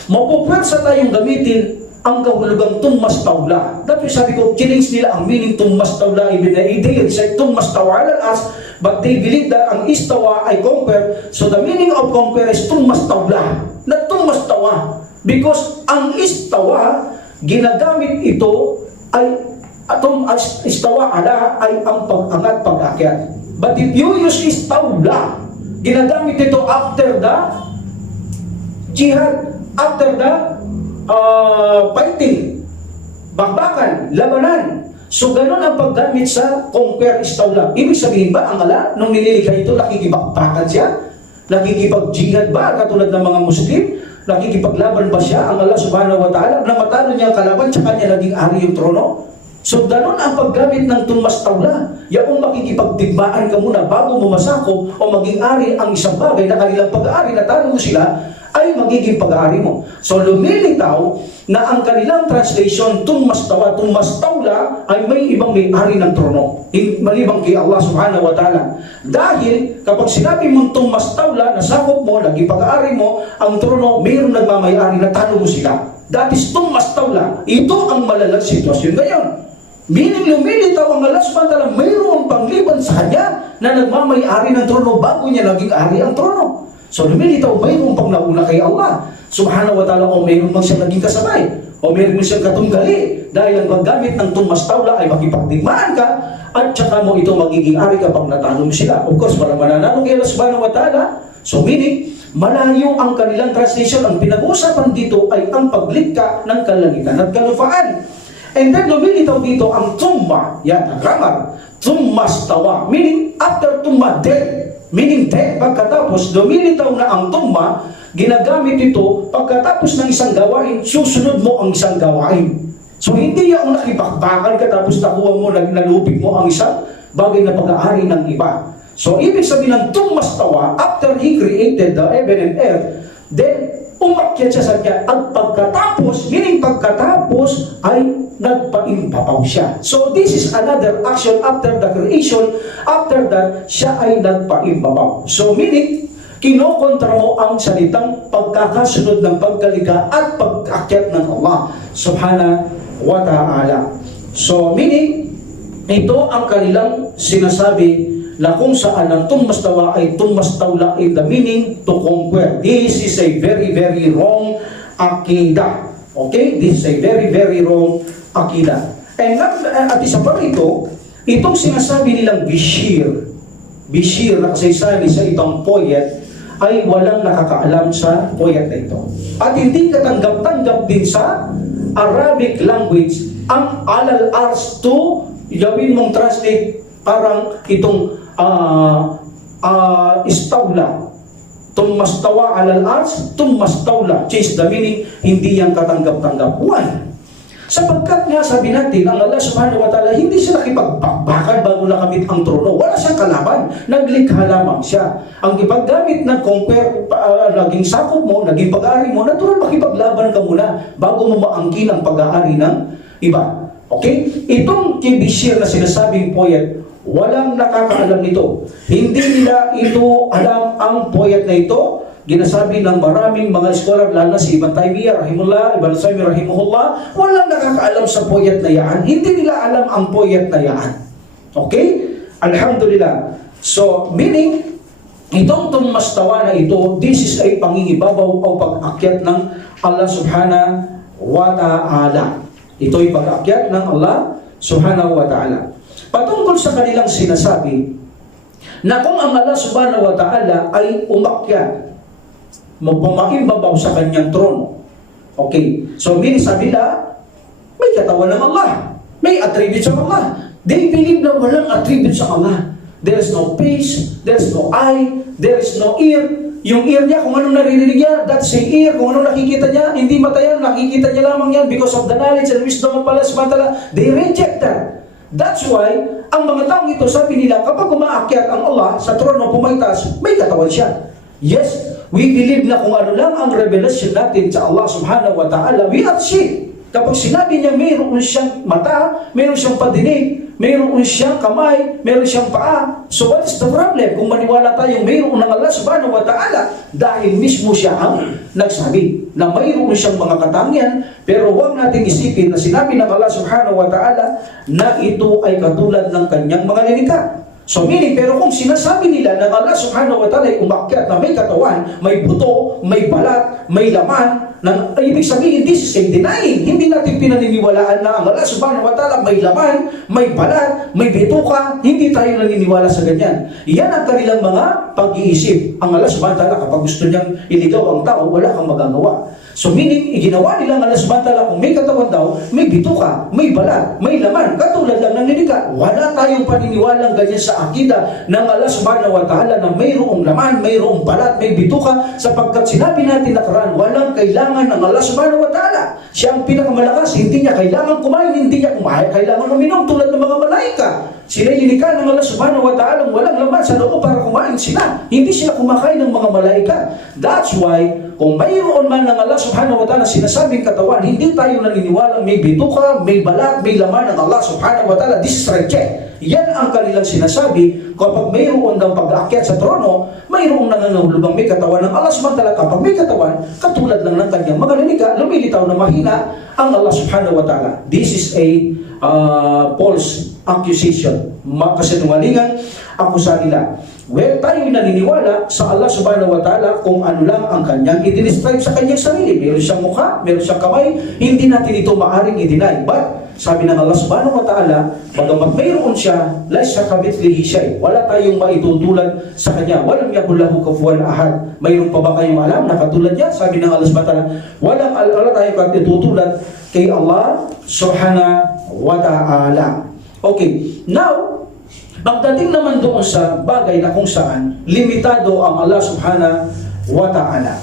mapupwersa tayong gamitin ang kahulugang tumastawla. Dati sabi ko, kinings nila ang meaning tumastawla. They say tumastawa alal arsh, but they believe that ang istawa ay conquer. So the meaning of conquer is tumastawla. Na tumastawa. Because ang istawa, ginagamit ito ay istawa ala ay ang pag-angat, pag-akyat. But if you use istawla, ginagamit ito after the jihad, after the fighting, bakbakan, labanan. So, ganun ang paggamit sa conquer istawla. Ibig sabihin ba, ang ala, nung nililikha ito, nakikipagpakan siya? Nakikipag-jihad ba, katulad ng mga Muslim? nakikipaglaban ba siya ang Allah subhanahu wa ta'ala? Na matalo niya ang kalaban, tsaka niya naging ari yung trono? So, ganun ang paggamit ng tumas tawla. Yaong makikipagdigmaan ka muna bago mo masako o maging ari ang isang bagay na kanilang pag-aari, natalo mo sila, ay magiging pag-aari mo. So, lumilitaw na ang kanilang translation, tumas tawla, ay may ibang may-ari ng trono. Malibang kay Allah subhanahu wa ta'ala. Dahil, kapag sinabi mong tumas tawla, nasakop mo, naging pag-aari mo, ang trono, mayroong nagmamay-ari na talo mo sila. That is tumas tawla. Ito ang malalang sitwasyon ngayon. Meaning lumilitaw ang Allah subhanahu wa ta'ala, mayroong pangliban sa kanya na nagmamay-ari ng trono bago niya naging ari ang trono. So lumilitaw, mayroong pang nauna kay Allah subhanahu wa ta'ala, o mayroong mang siyang naging kasabay, o mayroong siyang katunggali, dahil ang paggamit ng tumas tawla ay makipagdigmaan ka, at saka mo ito magiging ari kapag natalo mo sila. Of course, walang mananalo kay Allah subhanahu wa ta'ala. So meaning, malayo ang kanilang translation. Ang pinag-uusapan dito ay ang paglikha ng kalangitan at kalupaan. And then lumilitaw dito ang tumma, yan ang grammar, tummastawa, meaning after tumma, dead, meaning dead. Pagkatapos, lumilitaw na ang tumma, ginagamit ito pagkatapos ng isang gawain, susunod mo ang isang gawain. So hindi yung nakipakbakan ka tapos nakuha mo, nalupig mo ang isang bagay na pag-aari ng iba. So ibig sabihin ng tummastawa, after He created the heaven and earth, then umakyat siya sa kanya, at pagkatapos, meaning pagkatapos ay nagpaimbabaw siya. So this is another action after the creation. After that, siya ay nagpaimbabaw. So meaning, kinokontra mo ang salitang pagkakasunod ng pagkalikha at pag-akyat ng Allah subhanahu wa ta'ala. So meaning, ito ang kanilang sinasabi na kung saan ang tumastawa ay tumastawla in the meaning to conquer. This is a very, very wrong akida. Okay? This is a very, very wrong akida. And at isa pa rito, itong sinasabi nilang Bishir na kasaysayan sa itong poet, ay walang nakakaalam sa poet na ito. At hindi katanggap-tanggap din sa Arabic language ang alal ars to gawin mong translate parang itong istawla, tumastawa alal ars, tumastawla, change the meaning, hindi yan katanggap-tanggap. Why? Sapagkat nga sabi natin, ang Allah subhanahu wa ta'ala, hindi siya nakipagpakbakan bago nakamit ang trono. Wala siyang kalaban, naglikha lamang siya. Ang ipaggamit ng conquer, naging sakop mo, naging pag-aari mo, natural makipaglaban ka muna bago mo maangkin ang pag-aari ng iba. Okay? Itong kibishir na sinasabing poet, walang nakakaalam nito. Hindi nila ito alam ang poet na ito. Ginasabi ng maraming mga scholar, lalo na si Ibn Taymiyyah rahimullah, Ibn Sami rahimahullah, walang nakakaalam sa poet na yan. Hindi nila alam ang poet na yan. Okay? Alhamdulillah. So, meaning, itong tumastawa na ito, this is ay pangingibabaw o pag-akyat ng Allah subhanahu wa ta'ala. Ito ay pag-akyat ng Allah subhanahu wa ta'ala. Patungkol sa kanilang sinasabi na kung ang Allah subhanahu wa ta'ala ay umakyat, magpumaimbabaw sa kanyang trono. Okay. So, meaning sabi na, may katawan ng Allah. May attributes ng Allah. They believe na walang attributes sa Allah. There is no face, there is no eye, there is no ear. Yung ear niya, kung anong naririnig niya, that's the ear. Kung anong nakikita niya, hindi mata yan, nakikita niya lamang yan because of the knowledge and wisdom of Allah subhanahu wa ta'ala. They reject that. That's why, ang mga taong ito, sabi nila, kapag umaakyat ang Allah sa trono, pumaitas, may katawan siya. Yes, we believe na kung ano lang ang revelation natin sa Allah subhanahu wa ta'ala, we are sick. Kapag sinabi niya mayroon siyang mata, mayroon siyang padinig, mayroon siyang kamay, mayroon siyang paa. So what is the problem? Kung maniwala tayong mayroon ng Allah subhanahu wa ta'ala, dahil mismo siya ang nagsabi na mayroon siyang mga katangian, pero huwag natin isipin na sinabi ng Allah subhanahu wa ta'ala na ito ay katulad ng kanyang mga lilikha. So meaning, pero kung sinasabi nila na Allah subhanahu wa ta'ala ay umakyat na may katawan, may buto, may balat, may laman, ibig sabihin, this is a denying. Hindi natin pinaniniwalaan na ang Allah subhanahu wa ta'ala may laman, may balat, may bituka. Hindi tayo naniniwala sa ganyan. Yan ang kanilang mga pag-iisip. Ang Allah subhanahu wa ta'ala, kapag gusto niyang iligaw ang tao, wala kang magagawa. So meaning, iginawa nila ang Allah subhanahu wa ta'ala, kung may katawan daw, may bituka, may balat, may laman, katulad lang ng nilikha. Wala tayong paniniwalang ganyan sa sa akida ng Allah subhanahu wa ta'ala na mayroong laman, mayroong balat, may bituka, sapagkat sinabi natin nakaraan, walang kailangan ng Allah subhanahu wa ta'ala. Siya ang pinakamalakas, hindi niya kailangan kumain, hindi niya kumain, kailangan uminom tulad ng mga malaika. Sila lilikha ng Allah subhanahu wa ta'ala, walang laman sa loob para kumain sila. Hindi sila kumakain ng mga malaika. That's why, kung mayroon man ng Allah subhanahu wa ta'ala sinasabing katawan, hindi tayo naniniwalang may bituka, may balat, may laman ng Allah subhanahu wa ta'ala. This is reject. Yan ang kanilang sinasabi. Kapag mayroon ng pag-aakyat sa trono, mayroong nangangahulubang may katawan ng Allah subhanahu wa ta'ala. Kapag may katawan, katulad lang ng kanyang mga linika, lumilitaw na mahina ang Allah subhanahu wa ta'ala. This is a false accusation. Kasinungalingan ako sa nila. Well, tayo'y naniniwala sa Allah subhanahu wa ta'ala kung ano lang ang kanyang i-describe sa kanyang sarili. Meron siyang mukha, meron siyang kamay, hindi natin ito maaring i-deny. But, sabi ng Allah subhanahu wa ta'ala, bagamat mayroon siya, laysa kamithlihi shay'. Wala tayong maitutulad sa kanya. Walam yakul lahu kufuwan ahad. Mayroon pa ba kayong alam na katulad niya? Sabi ng Allah subhanahu wa ta'ala, wala tayong katutulad kay Allah subhanahu wa ta'ala. Okay, now, pagdating naman doon sa bagay na kung saan limitado ang Allah subhanahu wa ta'ala.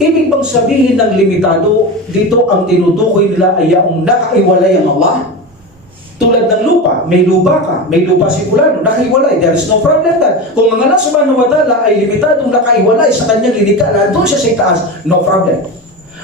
Ibig bang sabihin ng limitado, dito ang tinutukoy nila ay yung nakaiwalay ang Allah? Tulad ng lupa, may lupa si fulano, nakaiwalay, there is no problem that. Kung ang Allah subhanahu wa ta'ala ay limitadong nakaiwalay sa kanyang linika, nandun siya sa itaas, no problem.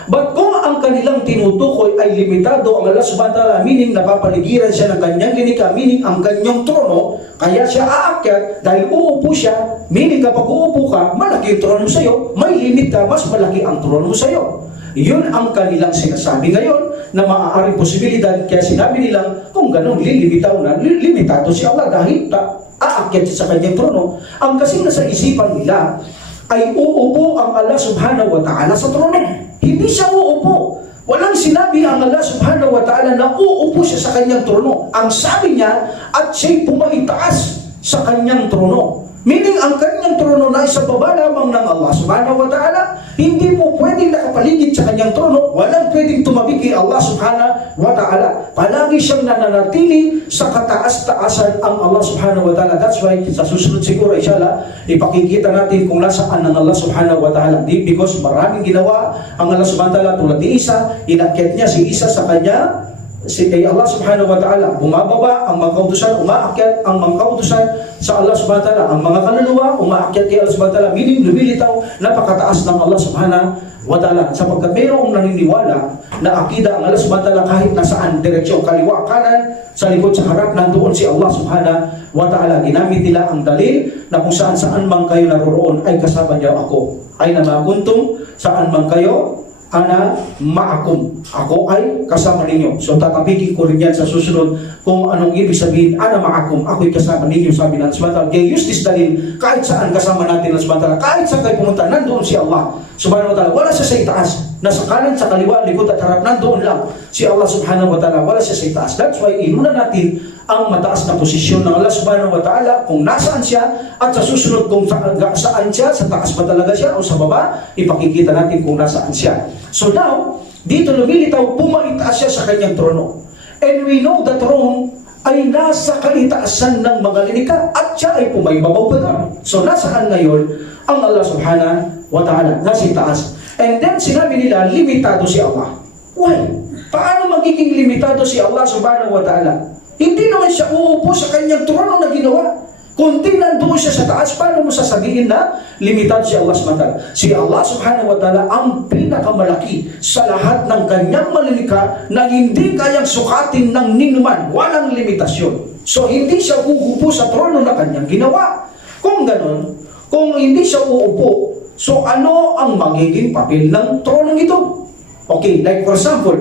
But kung ang kanilang tinutukoy ay limitado ang Allah subhanahu wa ta'ala, meaning napapaligiran siya ng kanyang linika, meaning ang kanyang trono, kaya siya aakyat dahil uupo siya, meaning kapag uupo ka, malaki yung trono mo sa'yo, may limit ka, mas malaki ang trono mo sa'yo. Yun ang kanilang sinasabi ngayon na maaaring posibilidad, kaya sinabi nilang kung ganun, limitado si Allah dahil aakyat siya sa kanyang trono. Ang kasing nasa isipan nila ay uupo ang Allah subhanahu wa ta'ala sa trono. Hindi siya uupo. Walang sinabi ang Allah subhanahu wa ta'ala na uupo siya sa kanyang trono. Ang sabi niya, at siya'y pumaitaas sa kanyang trono. Meaning, ang kanyang trono na isa baba lamang ng Allah subhanahu wa ta'ala, hindi po pwedeng nakapaligid sa kanyang trono, walang pwedeng tumabi kay Allah subhanahu wa ta'ala. Palagi siyang nananatili sa kataas-taasan ang Allah subhanahu wa ta'ala. That's why, sa susunod siguro, inshallah, ipakikita natin kung nasaan ang Allah subhanahu wa ta'ala. Because maraming ginawa ang Allah subhanahu wa ta'ala tulad ni Isa, inakyat niya si Isa sa kanya, kay Allah subhanahu wa ta'ala, bumababa ang mga kautusan, umaakyat ang mga kautusan sa Allah subhanahu wa ta'ala, ang mga kaluluwa, umaakyat kay Allah subhanahu wa ta'ala, meaning lumilitaw, napakataas ng Allah subhanahu wa ta'ala. Sapagkat mayroong naniniwala na akida ang Allah subhanahu wa ta'ala kahit nasaan, diretsyon, kaliwa, kanan, sa likod, sa harap, nandoon si Allah subhanahu wa ta'ala. Ginamit nila ang dalil na kung saan man kayo naroroon ay kasama niyo ako. Ay na makuntum, saan man kayo, ana ma'akum, ako ay kasama ninyo. So tatabikin ko rin yan sa susunod kung anong ibig sabihin, ana ma'akum, ako'y kasama ninyo, sabi ng subhanahu wa ta'ala. Kaya use this dalil, kahit saan kasama natin ng subhanahu wa ta'ala, kahit saan kayo pumunta, nandoon si Allah subhanahu wa ta'ala. Wala siya sa itaas, nasa kanan, sa kaliwa, likod at harap, nandoon lang si Allah subhanahu wa ta'ala, wala siya sa itaas. That's why inuna natin ang mataas na posisyon ng Allah subhanahu wa ta'ala, kung nasaan siya, at sa susunod kung saan siya, sa taas ba talaga siya o sa baba, ipakikita natin kung nasaan siya. So now, dito lumilitaw, pumaitaas siya sa kanyang trono. And we know the throne ay nasa kaitaasan ng mga linika at siya ay pumaybabaw pa doon. So nasaan ngayon ang Allah subhanahu wa ta'ala? Nasa itaas. And then sinabi nila, limitado si Allah. Why? Paano magiging limitado si Allah subhanahu wa ta'ala? Hindi naman siya uupo sa kanyang trono na ginawa. Kundi nandoon siya sa taas, paano mo sasabihin na limitado si Allah subhanahu wa ta'ala? Si Allah subhanahu wa ta'ala ang pinakamalaki sa lahat ng kanyang malilika na hindi kayang sukatin ng ninuman. Walang limitasyon. So hindi siya uupo sa trono na kanyang ginawa. Kung ganon, kung hindi siya uupo, so ano ang magiging papel ng tronong ito? Okay, like for example,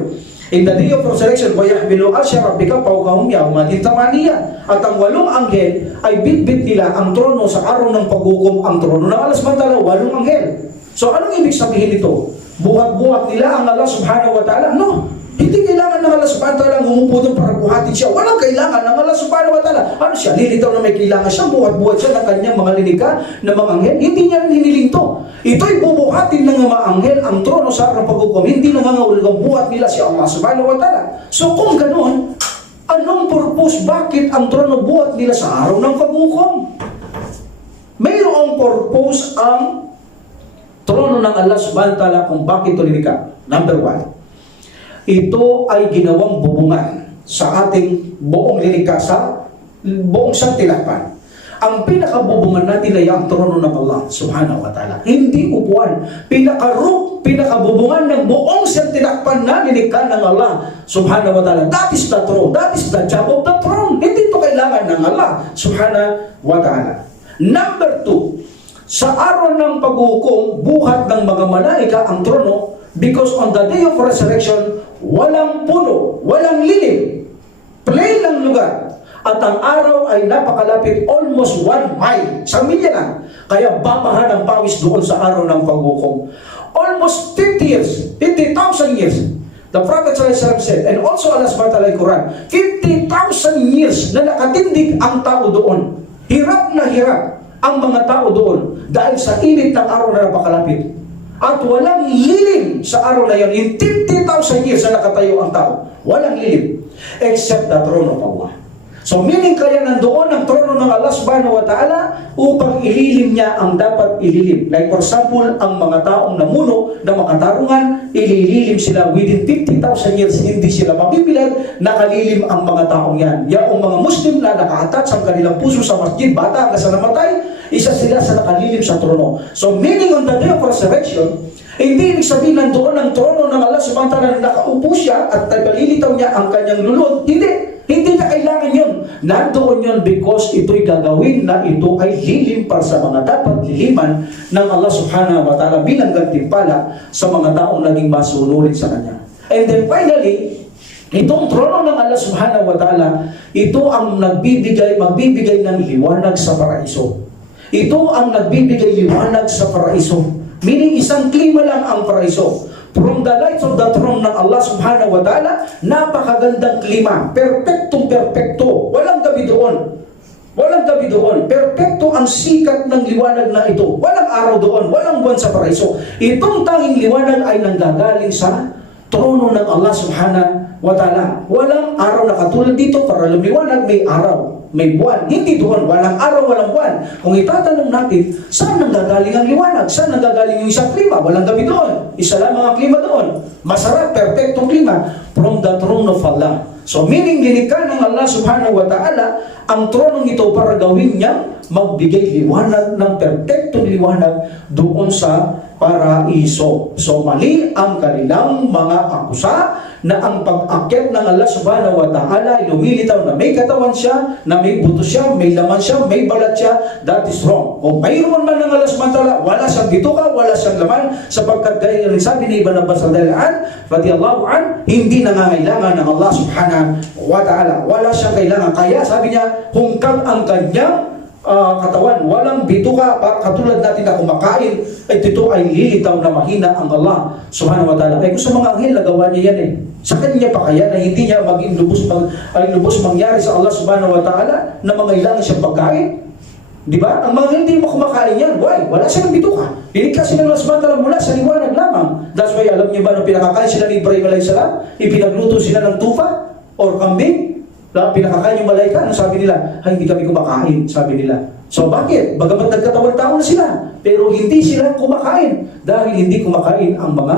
in the day of resurrection, وَيَحْمِلُ عَرْشَ رَبِّكَ فَوْقَهُمْ يَوْمَ ثَمَانِيَةٍ. At ang 8 anghel ay bitbit nila ang trono sa araw ng paghukom, ang trono ng Allah subhanahu wa ta'ala, 8 anghel. So anong ibig sabihin nito? Buhat-buhat nila ang Allah subhanahu wa ta'ala? No. Hindi kailangan ng Allah subhanahu wa ta'ala umupo doon para buhatin siya. Walang kailangan ng Allah subhanahu wa ta'ala. Ano siya? Lilitaw na may kailangan siya. Buhat-buhat siya ng kanyang mga linika na mga anghel. Hindi niya rin hiniling to. Ito'y bubuhatin ng mga anghel ang trono sa araw ng paghukom. Hindi nangangahulugang buhat nila si Allah subhanahu wa ta'ala. So kung ganoon, anong purpose? Bakit ang trono buhat nila sa araw ng paghukom? Mayroong purpose ang trono ng Allah subhanahu wa ta'ala kung bakit ito linika. Number 1, ito ay ginawang bubungan sa ating buong linika, sa buong santilakpan. Ang pinakabubungan natin ay ang trono ng Allah subhanahu wa ta'ala. Hindi upuan. Pinakabubungan ng buong santilakpan na linika ng Allah subhanahu wa ta'ala. That is the throne. That is the job of the throne. Hindi ito kailangan ng Allah subhanahu wa ta'ala. Number 2, sa araw ng paghukom, buhat ng mga malaika ang trono, because on the day of resurrection, walang puno, walang lilim, plain ang lugar. At ang araw ay napakalapit, almost 1 mile. Sa milya lang. Kaya babahan ang pawis doon sa araw ng paghukom. Almost 50 years, 50,000 years. The Prophet ﷺ said, and also Allah subhanahu wa ta'ala in Quran, 50,000 years na nakatindig ang tao doon. Hirap na hirap ang mga tao doon dahil sa init ng araw na napakalapit. At walang lilim sa araw na yan. In 50,000 years na nakatayo ang tao, walang lilim except the throne of Allah. So meaning kaya nandoon ang trono ng Allah subhanahu wa ta'ala upang ililim niya ang dapat ililim. Like for example, ang mga taong namuno na makatarungan, ilililim sila within 50,000 years, hindi sila mabibilag, nakalilim ang mga taong yan. Yaong mga Muslim na naka-attach ang kanilang puso sa masjid, bata hanggang sa namatay, isa sila sa nakalilim sa trono. So meaning on the day of resurrection, hindi ibig sabihin nandoon ang trono ng Allah subhanahu wa ta'ala na nakaupo siya at palilitaw niya ang kanyang lulod. Hindi na kailangan yun. Nandoon yun because ito'y gagawin na ito ay lilim para sa mga dapat liliman ng Allah subhanahu wa ta'ala bilang gantimpala sa mga taong naging masunurin sa Kanya. And then finally, itong trono ng Allah subhanahu wa ta'ala, ito ang magbibigay ng liwanag sa paraiso. Ito ang nagbibigay liwanag sa paraiso. Meaning isang klima lang ang paraiso. From the lights of the throne ng Allah subhanahu wa ta'ala, napakagandang klima. Perpekto. Walang gabi doon. Perpekto ang sikat ng liwanag na ito. Walang araw doon. Walang buwan sa paraiso. Itong tanging liwanag ay nanggagaling sa trono ng Allah subhanahu wa ta'ala. Walang araw na katulad dito para lumiwanag, may araw, may buwan. Hindi doon. Walang araw, walang buwan. Kung itatanong natin, saan nanggagaling ang liwanag? Saan nanggagaling yung isang klima? Walang gabi doon. Isa lang mga klima doon. Masarap, perfectong klima. From the throne of Allah. So meaning, lilikha ng Allah subhanahu wa ta'ala ang tronong ito para gawin niya magbigay liwanag ng perfectong liwanag doon sa paraiso. So mali ang kanilang mga akusa na ang pag-akyat ng Allah subhanahu wa ta'ala ay lumilitaw na may katawan siya, na may buto siya, may laman siya, may balat siya. That is wrong. Kung mayroon man ng Allah subhanahu wa ta'ala, wala siyang bituka, wala siyang laman, sapagkat gaya ng sabi ni Ibn Abbas radiyallahu an, hindi nangangailangan ng Allah subhanahu wa ta'ala. Wala siyang kailangan. Kaya sabi niya, hungkag ang kanyang katawan, walang bituka, katulad natin na kumakain, ay ito ay lilitaw na mahina ang Allah subhanahu wa ta'ala. Ay gusto mga anghel, nagawa niya yan eh. Sa kanya pa kaya na hindi niya maging lubos mangyari sa Allah subhanahu wa ta'ala na mangailangan siyang pagkain? Di ba? Ang mga hindi mo kumakain yan. Why? Wala silang bituka. Pinikla sila ng Allah subhanahu wa ta'ala mula sa liwanag lamang. That's why alam niyo ba nung pinakakain sila ni Ibrahim alayhis salam, ipinagluto sila ng tufa or kambing? Pinakakain yung malaika, ano sabi nila? Ay, hindi kami kumakain, sabi nila. So bakit? Bagamat nagkatawang tao na sila, pero hindi sila kumakain dahil hindi kumakain ang mga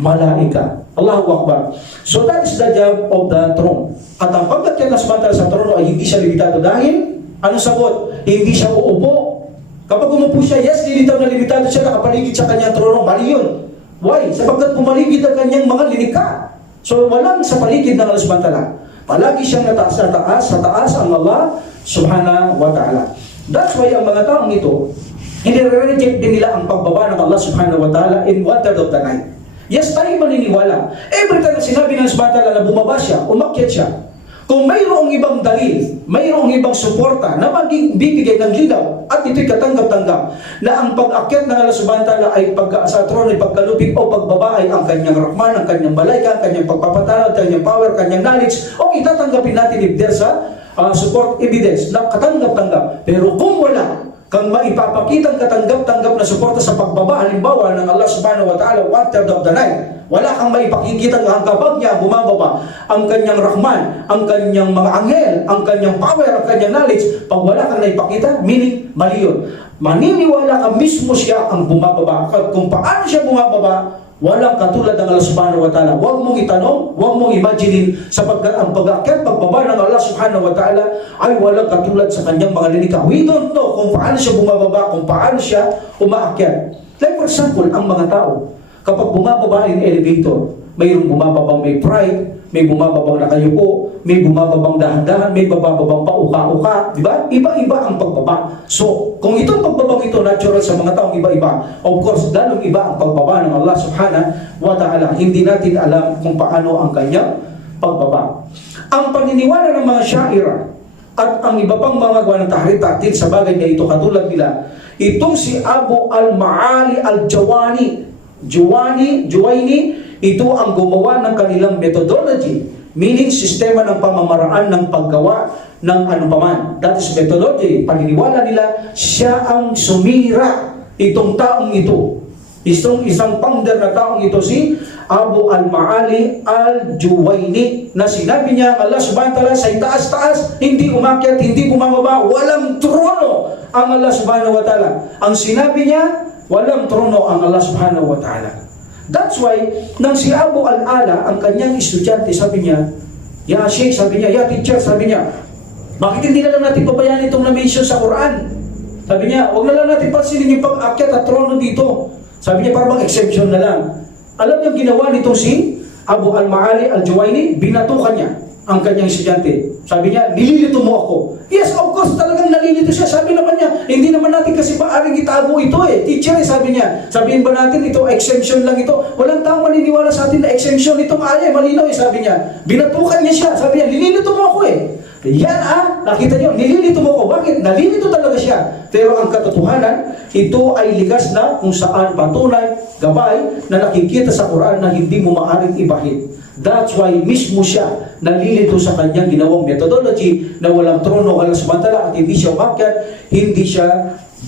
malaika. Allahu Akbar. So that is the job of the throne. At ang pagdakyat na sumantala sa trono ay hindi siya limitado dahil, anong sagot? Hindi siya uupo. Kapag umupo siya, yes, lilitaw na limitado siya, nakapaligid sa kanyang trono. Mali yun. Why? Sapagkat pumaligid ang kanyang mga linika. So walang sa paligid ng Allah sumantala. Palagi siyang nataas sa taas ang Allah subhanahu wa ta'ala. That's why ang mga taong ito, inire-reject din nila ang pagbaba ng Allah subhanahu wa ta'ala in 1/3 of the night. Yes, tayo maniniwala. Every time na sinabi ng subhanahu wa ta'ala na bumaba siya, umakyat siya, kung mayroong ibang dalil, mayroong ibang suporta na magbibigay ng linaw at ito'y katanggap-tanggap na ang pag-akyat ng Allah subhanahu wa ta'ala ay sa trono ay pagkalupit o pagbaba ay ang kanyang Rahman, ang kanyang malaika, ang kanyang pagpapatawad, kanyang power, kanyang knowledge, o itatanggapin natin if there's support evidence na katanggap-tanggap. Pero kung wala kang maipapakitang katanggap-tanggap na suporta sa pagbaba, halimbawa ng Allah subhanahu wa ta'ala 1/3 of the night, Wala kang maipakikita ng kapag niya bumababa ang kanyang Rahman, ang kanyang mga anghel, ang kanyang power, ang kanyang knowledge. Pag wala kang naipakita, meaning mali yun. Maniniwala ka mismo siya ang bumababa. At kung paano siya bumababa, walang katulad ng Allah subhanahu wa ta'ala. Huwag mong itanong, huwag mong imaginin, sapagkat ang pag-aakyat, pagbaba ng Allah subhanahu wa ta'ala ay walang katulad sa kanyang mga lilikha. We don't know kung paano siya bumababa, kung paano siya umaakyat. Like for example, ang mga tao, kapag bumababa in elevator, mayroong bumababang may pride, may bumababang nakayuko, may bumababang dahan-dahan, may bababang pauka-uka, di ba? Iba-iba ang pagbaba. So, kung itong pagbabang ito natural sa mga taong iba-iba, of course, lalong iba ang pagbaba ng Allah subhanahu wa ta'ala. Hindi natin alam kung paano ang kanyang pagbaba. Ang paniniwala ng mga Syairah at ang iba pang mga gawa ng tahrir-ta'til sa bagay na ito, katulad nila, itong si Abu al-Ma'ali al-Juwayni, ito ang gumawa ng kanilang methodology, meaning sistema ng pamamaraan ng paggawa ng anupaman. That is methodology. Paniniwala nila, siya ang sumira itong taong ito. Isang founder na taong ito, si Abu al-Ma'ali al-Juwayni, na sinabi niya, Allah subhanahu wa ta'ala sa itaas-taas, hindi umakyat, hindi bumababa, walang trono ang Allah subhanahu wa ta'ala. Ang sinabi niya, walang trono ang Allah subhanahu wa ta'ala. That's why, nang si Abu al-Ala, ang kanyang estudyante, sabi niya, ya Sheikh, sabi niya, ya teacher, sabi niya, bakit hindi na lang natin pabayaan itong na-mention sa Quran? Sabi niya, huwag na lang natin pansinin yung pag-akyat at trono dito. Sabi niya, parang exemption na lang. Alam niyo ginawa nitong si Abu al-Ma'ali al-Juwayni? Binatukan niya ang kanyang estudyante. Sabi niya, nililito mo ako. Yes, of course, talagang nalilito siya. Sabi naman niya, hindi naman natin kasi maaring itago ito eh. Teacher, sabi niya, sabihin ba natin ito, exemption lang ito? Walang taong maniniwala sa atin na exemption itong aya, malinaw eh, sabi niya. Binatukan niya siya. Sabi niya, nililito mo ako eh. Yan nakita niyo, nililito mo ko. Bakit? Nalilito talaga siya. Pero ang katotohanan, ito ay likas na kung saan patunay, gabay, na nakikita sa Quran na hindi mo maaring ibahid. That's why mismo siya nalilito sa kanyang ginawang methodology na walang trono Allah subhanahu wa ta'ala at hindi siya umakyat, hindi siya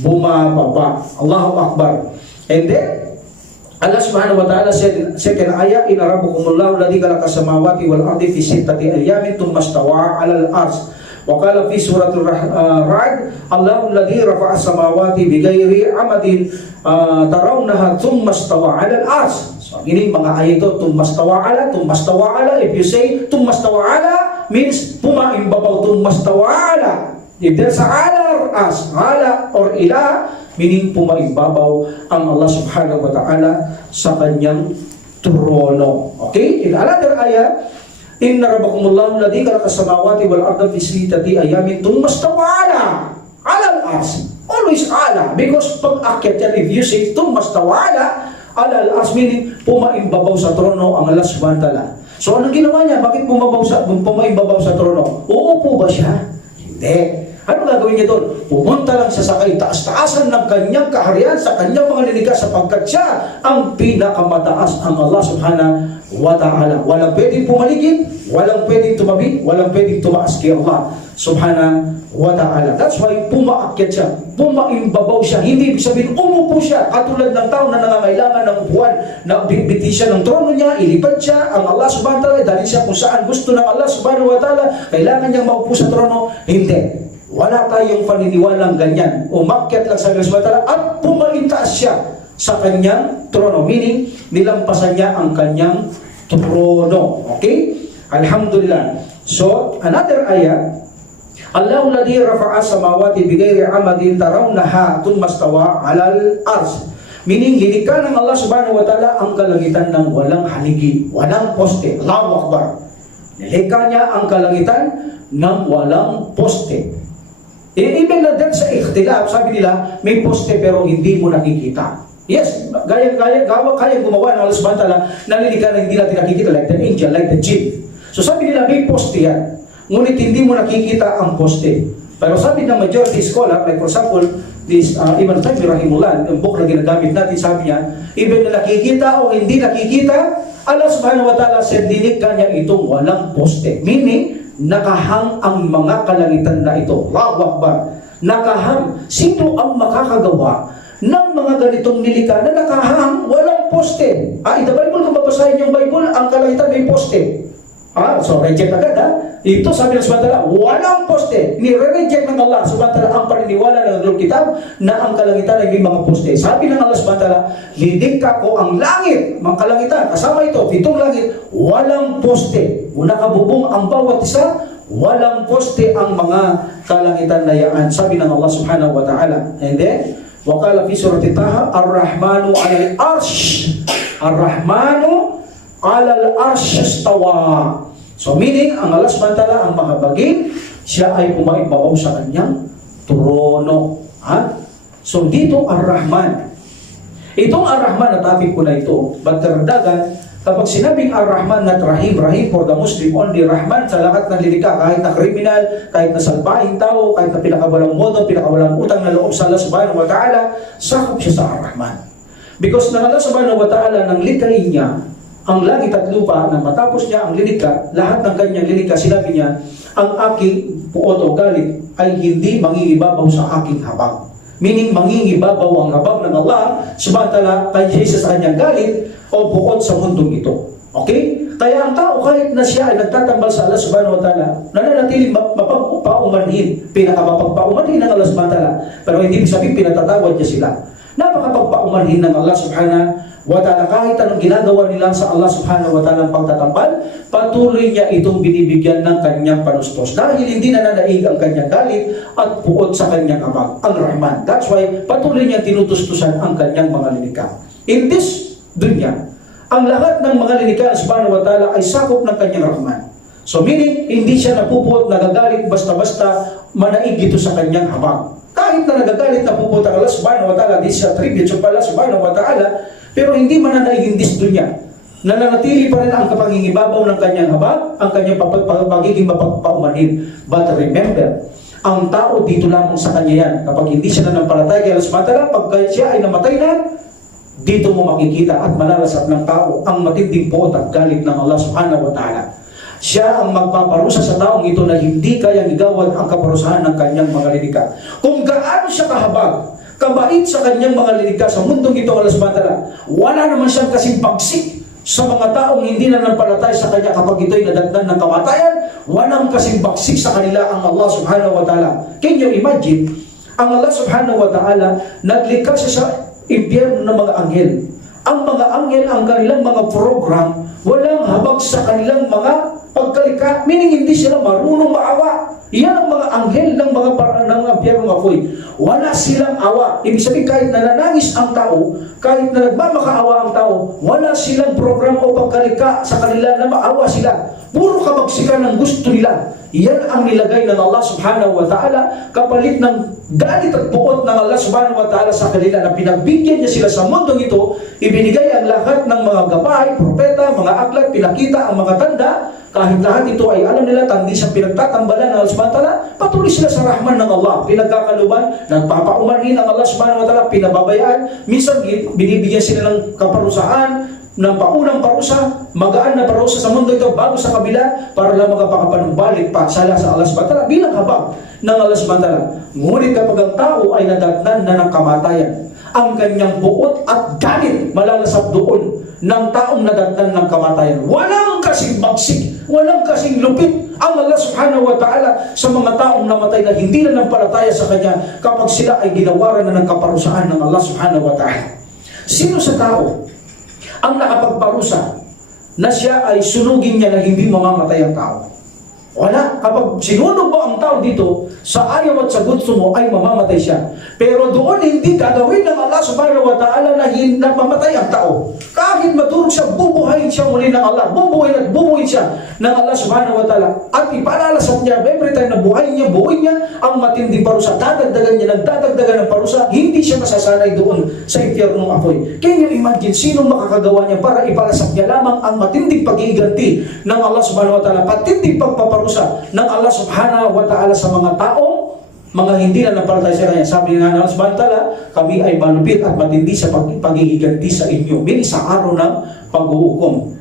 bumababa. Allahu Akbar. And then, Allah subhanahu wa ta'ala said, second ayah, Inna rabbukumullahu alladhi khalaqa samawati wal ardi fi sittati ayyamin thumma stawa 'alal arsh. Wa qala fi suratul Ra'd, Allahu alladhi rafa'a samawati bighairi amadin tarawnaha thumma stawa 'alal arsh. So, ini mga ayat ito, thumma stawa 'ala. If you say thumma stawa 'ala, means pumaimbabaw thumma stawa 'ala. If there's a 'ala as 'ala or ila, meaning pumaimbabaw ang Allah subhanahu wa ta'ala sa kanyang trono. Okay? In another ayah, Inna rabbakumullahu alladhi khalaqa samawati wal arda fi sittati ayamin thumma stawa 'alal arsh. Always 'ala, because pag akyat yan, if you say thumma stawa 'alal arsh, meaning pumaimbabaw sa trono ang Allah subhanahu wa ta'ala. So anong ginawa niya? Bakit pumaimbabaw sa trono? Uupo ba siya? Hindi. Ano gagawin niya doon? Pumunta lang siya sa taas-taasan ng kanyang kaharian, sa kanyang mga lilikha, sapagkat siya ang pinakamataas, ang Allah subhanahu wa ta'ala. Walang pwedeng pumaligid, walang pwedeng tumabi, walang pwedeng tumaas kay Allah subhanahu wa ta'ala. That's why pumaakyat siya, pumaimbabaw siya. Hindi ibig sabihin umupo siya, katulad ng tao na nangangailangan ng upuan, na bigbiti siya ng trono niya, ilipad siya, ang Allah subhanahu wa ta'ala, dahil siya kung saan gusto ng Allah subhanahu wa ta'ala, kailangan niyang maupo sa trono. Hindi. Wala tayong paniniwalang ganyan. Umakyat lang sa Allah subhanahu wa ta'ala at pumaitaas siya sa kanyang trono. Meaning, nilampasan niya ang kanyang trono. Okay? Alhamdulillah. So, another ayah, Allahu alladhi rafa'a samawati bighairi amadin tarawnaha thumma stawa 'alal arsh. Meaning, lilikha ng Allah subhanahu wa ta'ala ang kalangitan ng walang haligi, walang poste. Allahu Akbar. Nilikha niya ang kalangitan ng walang poste. Even na dahil sa ikhtilaf, sabi nila, may poste pero hindi mo nakikita. Yes, kaya gumawa ng Allah subhanahu wa ta'ala, nalilikha na hindi natin nakikita, like the angel, like the jinn. So sabi nila, may poste yan. Ngunit hindi mo nakikita ang poste. Pero sabi ng majority scholar, like for example, this Ibn Taymiyyah rahimahullah, yung book na ginagamit natin, sabi niya, even na nakikita o hindi nakikita, Allah subhanahu wa ta'ala said, dinikha niya itong walang poste. Meaning, nakahang ang mga kalangitan na ito. Allahu Akbar. Nakahang. Sino ang makakagawa ng mga ganitong nilikha na nakahang walang poste? In the Bible, kung babasahin yung Bible, ang kalangitan may poste. So reject agad Ito sabi ng subhanahu walang poste. Nire-reject ng Allah subhanahu ang paniniwala ng Alul Kitab na ang kalangitan ay may mga poste. Sabi ng Allah subhanahu lilikha ko ang langit, mga kalangitan, kasama ito, 7 langit, walang poste. Una kabubong ang bawat isa, walang poste ang mga kalangitan na yan. Sabi ng Allah subhanahu wa ta'ala. And then, wakala fi surati Taha, Ar-Rahmanu alal arsh. Ar-Rahmanu alal arsh istawa. So meaning, ang Allah subhanahu wa ta'ala ang mahabagin, siya ay umaibabaw sa kanyang trono. So dito, Ar-Rahman. Itong Ar-Rahman na topic ko na ito, bagkardagan, kapag sinabing Ar-Rahman at Rahim, Rahim for the Muslim only, Rahman sa lahat ng lilikha, kahit na kriminal, kahit na salbahing tao, kahit na pinakawalang modo, pinakawalang utang na loob sa Allah subhanahu wa ta'ala, sakop siya sa Ar-Rahman. Because ng Allah subhanahu wa ta'ala, nang likhain niya, ang langit at lupa, nang matapos niya ang lilikha, lahat ng kanyang lilikha, sinabi niya, ang aking puot o galit ay hindi mangingibabaw sa aking habag. Meaning, mangingibabaw ang habag ng Allah subhanahu wa ta'ala kay Jesus sa kanyang galit o puot sa mundong ito. Okay? Kaya ang tao, kahit na siya ay nagtatambal sa Allah subhanahu wa ta'ala, nananatiling mapagpaumanhin, pinakamapagpaumanhin ng Allah subhanahu wa ta'ala, pero hindi sabihin pinatatawad niya sila. Napakapagpaumanhin ng Allah subhanahu wa ta'ala, kahit anong ginagawa nila sa Allah subhanahu wa ta'ala ang pagtatambal, patuloy niya itong binibigyan ng kanyang panustos. Dahil hindi nananaig ang kanyang galit at puot sa kanyang habag, ang Rahman. That's why patuloy niya tinutustusan ang kanyang mga lilikha. In this dunya, ang lahat ng mga lilikha subhanahu wa ta'ala ay sakop ng kanyang Rahman. So meaning, hindi siya napupuot, nagagalit, basta-basta manaig ito sa kanyang habag. Kahit na nagagalit, napupuot ang Allah subhanahu wa ta'ala, this is a tribute sa Allah subhanahu wa ta'ala, pero hindi mananaig in this dunya. Nananatili pa rin ang kapangingibabaw ng kanyang habag, ang kanyang pagiging mapagpaumanhin. But remember, ang tao dito lamang sa kanya yan. Kapag hindi siya nanampalatay kay Allah subhanahu wa ta'ala, pag siya ay namatay na, dito mo makikita at malalasap ng tao ang matinding puot at galit ng Allah subhanahu wa ta'ala. Siya ang magpaparusa sa taong ito na hindi kayang igawad ang kaparusahan ng kanyang mga lilikha. Kung gaano siya kahabag, kabait sa kanyang mga lilikha sa mundong ito, Allah subhanahu wa ta'ala, wala naman siyang kasing pagsik sa mga taong hindi nanampalatay sa kanya kapag ito'y nadagdan ng kamatayan. Walang kasing baksik sa kanila ang Allah subhanahu wa ta'ala. Can you imagine? Ang Allah subhanahu wa ta'ala, naglikha siya sa impyerno ng mga anghel. Ang mga anghel, ang kanilang mga program, walang habag sa kanilang mga pagkalika, meaning hindi sila marunong maawa. Iyan ang mga anghel ng mga impyernong apoy. Wala silang awa. Ibig sabihin, kahit nananangis ang tao, kahit na nagmamakaawa ang tao, wala silang program o pagkalika sa kanila na maawa sila. Puro kabagsikan ng gusto nila. Iyan ang nilagay ng Allah subhanahu wa ta'ala kapalit ng galit at puot ng Allah subhanahu wa ta'ala sa kanila na pinagbigyan niya sila sa mundong ito. Ibinigay ang lahat ng mga gabay, propeta, mga aklat, pinakita ang mga tanda. Kahit lahat ito ay alam nila, tandi sa pinagtatambalan ng Allah subhanahu wa ta'ala, patuloy sila sa rahman ng Allah. Pinagkakaluban, nagpapaumanhin ang Allah subhanahu wa ta'ala, pinababayaan. Minsan binibigyan sila ng kaparusahan, ng paunang parusa, magaan na parusa sa mundo ito bago sa kabila para lang makapakapanumbalik pa sala sa Allah subhanahu wa ta'ala bilang habag ng Allah subhanahu wa ta'ala. Ngunit kapag ang tao ay nadatnan na ng kamatayan, ang kanyang buot at galit malalasap doon ng taong nadatnan ng kamatayan. Walang kasing bagsik, walang kasing lupit ang Allah subhanahu wa ta'ala sa mga taong namatay na hindi na nampalataya sa kanya kapag sila ay ginawaran na ng kaparusahan ng Allah subhanahu wa ta'ala. Sino sa tao ang nakapagparusa na siya ay sunugin niya na hindi mamamatay ang tao? Wala. Kapag sinunog mo ang tao dito, sa ayaw at sa gusto mo ay mamamatay siya. Pero doon hindi gagawin ng Allah subhanahu wa ta'ala na mamatay ang tao. Kahit maturog siya, bubuhayin siya muli ng Allah. Bubuhayin at bubuhayin siya ng Allah subhanahu wa ta'ala. At ipalalasap niya, every time na buhayin niya, buuin niya ang matinding parusa. Dadagdagan niya, nagdadagdagan ng parusa. Hindi siya masasanay doon sa impyernong apoy. Can you imagine sino makakagawa niya para ipalasap niya lamang ang matinding pag-iiganti ng Allah subhanahu wa ta'ala, patinding pagpaparusa ng Allah subhanahu wa ta'ala sa mga taong mga hindi na napalatay sa kanya. Sabi nga ng Allah subhanahu wa ta'ala, kami ay malupit at matindi sa paghihiganti sa inyo. Meaning sa araw ng pag-uukom.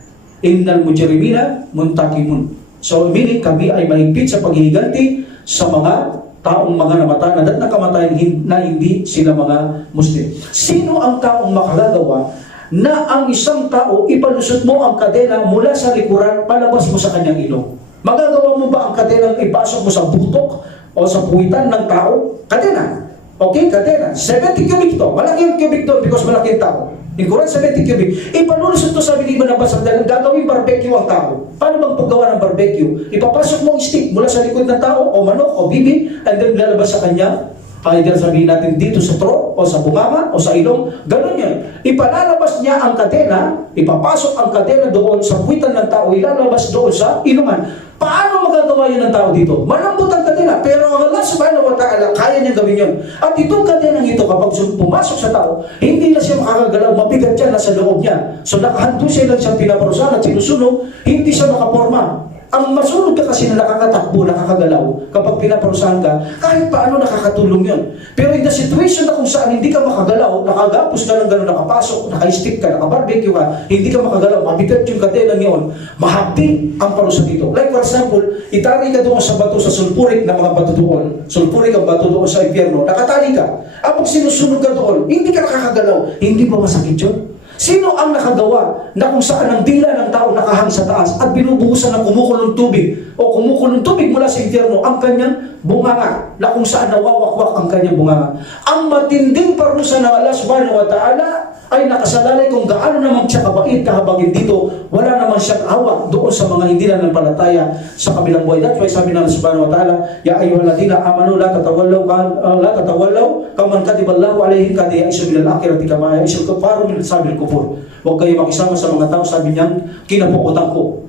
Innal mujrimina muntakimun. So meaning kami ay mahigpit sa paghihiganti sa mga taong mga namatayan at nakamatayan na hindi sila mga Muslim. Sino ang taong makagagawa na ang isang tao, ipalusot mo ang kadena mula sa likuran, palabas mo sa kanyang ilong. Magagawa mo ba ang kadenang ipasok mo sa butok o sa puwitan ng tao? Kadena. Okay, kadena. 70 cubic to. Malaki yung cubic to because malaki yung tao. Likuran 70 cubic. Ipalulusot to sa biliban ng basang dahil gagawin barbecue ang tao. Paano bang paggawa ng barbecue? Ipapasok mo ang stick mula sa likod ng tao o manok o bibi and then lalabas sa kanya. Either sabihin natin dito sa throat o sa bunganga o sa ilong, ganun yun. Ipalalabas niya ang kadena, ipapasok ang kadena doon sa puwitan ng tao, ilalabas doon sa ilungan. Paano magagawa yun ng tao dito? Malambot ang kadena, pero ang Allah subhanahu wa ta'ala, kaya niya gawin yun. At itong kadenang ito, kapag pumasok sa tao, hindi na siya makakagalaw, mabigat siya nasa loob niya. So nakahanto siya lang siyang pinaparusahan at sinusunog, hindi siya makaporma. Ang masunod ka kasi na nakakatakbo, nakakagalaw, kapag pinaparusahan ka, kahit paano nakakatulong yun. Pero in the situation na kung saan hindi ka makagalaw, nakagapos ka ng gano'n, nakapasok, naka-stick ka, naka-barbecue ka, hindi ka makagalaw, mabigat yung kadena ngayon, mahapdi ang parusa dito. Like for example, itari ka doon sa bato sa sulpurik na mga bato doon. Sulpurik ang bato doon sa impyerno, nakatali ka. Kapag sinusunog ka doon, hindi ka nakakagalaw, hindi ba masakit yun? Sino ang nakagawa na kung saan ang dila ng tao nakahang sa taas at binubuhusan ng kumukulong tubig o kumukulong tubig mula sa impyerno ang kanyang bunganga na kung saan nawawakwak ang kanyang bunganga? Ang matinding parusa ng Allah subhanahu wa ta'ala ay nakasalalay kung gaano naman siya kabait kahabagin dito. Wala naman siyang awa doon sa mga hindi na nanampalataya sa kabilang buhay. That's why sabi ng Allah subhanahu wa ta'ala, Ya ayyuhalladhina amanu la tatawallaw kaman katiballahu alayhim kad ya'isu minal akhirati kama ya'isul kufaru min sabil kufur. Huwag kayo makisama sa mga tao, sabi niyang kinapukutan ko.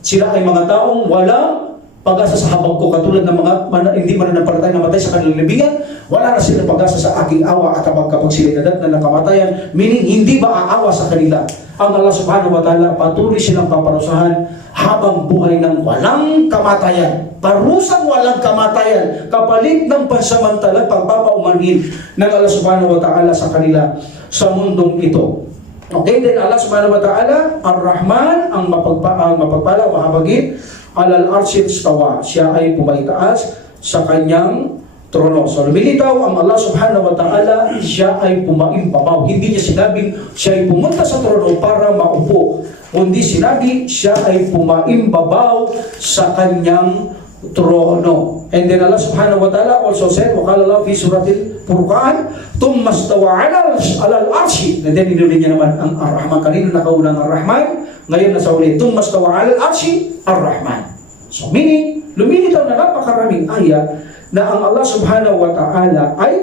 Sila ay mga taong walang pag-asa sa habag ko, katulad ng mga hindi mananampalataya na matay sa kanilang libingan. Wala na silang pag-asa sa aking awa at kapag sila nadatnan ng kamatayan, meaning hindi maaawa sa kanila. Ang Allah subhanahu wa ta'ala, patuloy silang paparusahan habang buhay ng walang kamatayan. Parusang walang kamatayan, kapalit ng pansamantalang pagpapaumanhin ng Allah subhanahu wa ta'ala sa kanila sa mundong ito. Okay, then Allah subhanahu wa ta'ala, Ar-Rahman, ang mapagpala, mahabagin, alal arshil stawa, siya ay pumaitaas sa kanyang trono. So lumilitaw ang Allah subhanahu wa ta'ala, siya ay pumaimbabaw. Hindi niya sinabing siya ay pumunta sa trono para maupo, kundi sinabi siya ay pumaimbabaw sa kanyang trono. And then Allah subhanahu wa ta'ala also said, وقال الله في سورة الفرقان ثم استوى على العرش. And then inulit niya naman ang Ar-Rahman. Kanina nakaulang Ar-Rahman, ngayon nasa ulit, ثم استوى على العرش Ar-Rahman. So meaning, lumilitaw na napakaraming ayat na ang Allah subhanahu wa ta'ala ay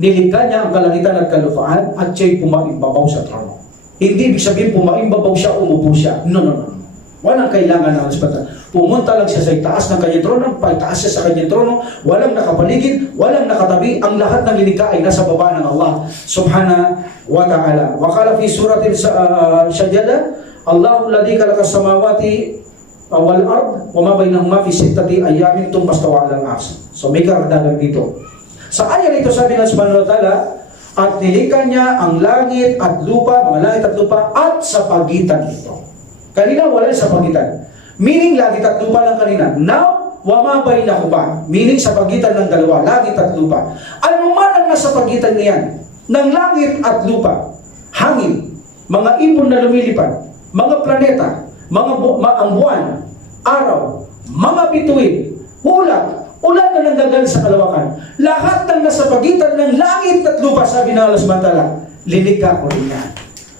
nilikha niya ang kalangitan at kalupaan at siya'y pumaimbabaw sa trono. Hindi ibig sabihin pumaimbabaw siya, umupo siya. No. Walang kailangan ng hospital. Pumunta lang siya sa itaas ng kanyang trono, paitaas siya sa kanyang trono, walang nakapaligid, walang nakatabi, ang lahat ng lilikha ay nasa baba ng Allah subhanahu wa ta'ala. Wakala fi suratil Sajdah, Allahu alladhi khalaqa as-samawati wal ard wa ma bainahuma fi sittati ayamin thumma stawa 'alal 'arsy. So may karagdagan dito. Sa ayat ito sabi ng subhanahu wa ta'ala, at nilikha niya ang langit at lupa, mga langit at lupa, at sa pagitan nito. Kanina wala sa pagitan. Meaning langit at lupa lang kanina. Now, wa ma bainahuma, meaning sa pagitan ng dalawa, langit at lupa. Ano man ang nasa pagitan niyan ng langit at lupa? Hangin, mga ibon na lumilipad, mga planeta, ang buwan, araw, mga bituin, ulan na nanggagaling sa kalawakan. Lahat ng nasa pagitan ng langit at lupa, sabi ng Allah subhanahu wa ta'ala, lilikha ko rin yan.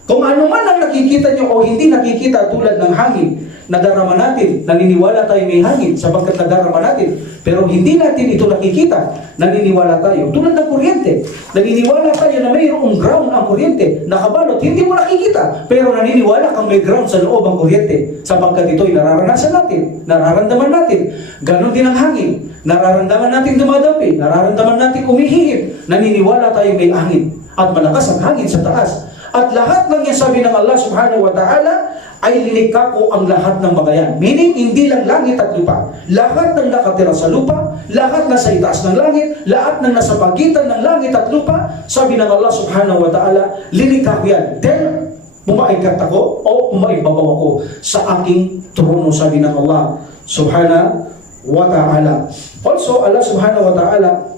Kung ano man ang nakikita nyo o hindi nakikita tulad ng hangin, nadarama natin, naniniwala tayo may hangin sapagkat nadarama natin. Pero hindi natin ito nakikita, naniniwala tayo. Tulad ng kuryente, naniniwala tayo na mayroong ground ang kuryente, nakabalot, hindi mo nakikita. Pero naniniwala kang may ground sa loob ang kuryente sapagkat ito'y nararanasan natin, nararamdaman natin. Ganon din ang hangin, nararamdaman natin dumadapi, nararamdaman natin umihigit. Naniniwala tayo may hangin at malakas ang hangin sa taas. At lahat ng yan sabi ng Allah subhanahu wa ta'ala ay lilikha ko ang lahat ng mga yan. Meaning, hindi lang langit at lupa. Lahat ng nakatira sa lupa, lahat na sa itaas ng langit, lahat ng nasa pagitan ng langit at lupa, sabi ng Allah subhanahu wa ta'ala, lilikha ko yan. Then, pumaikat ako o pumaimbabaw ako sa aking trono, sabi ng Allah subhanahu wa ta'ala. Also, Allah subhanahu wa ta'ala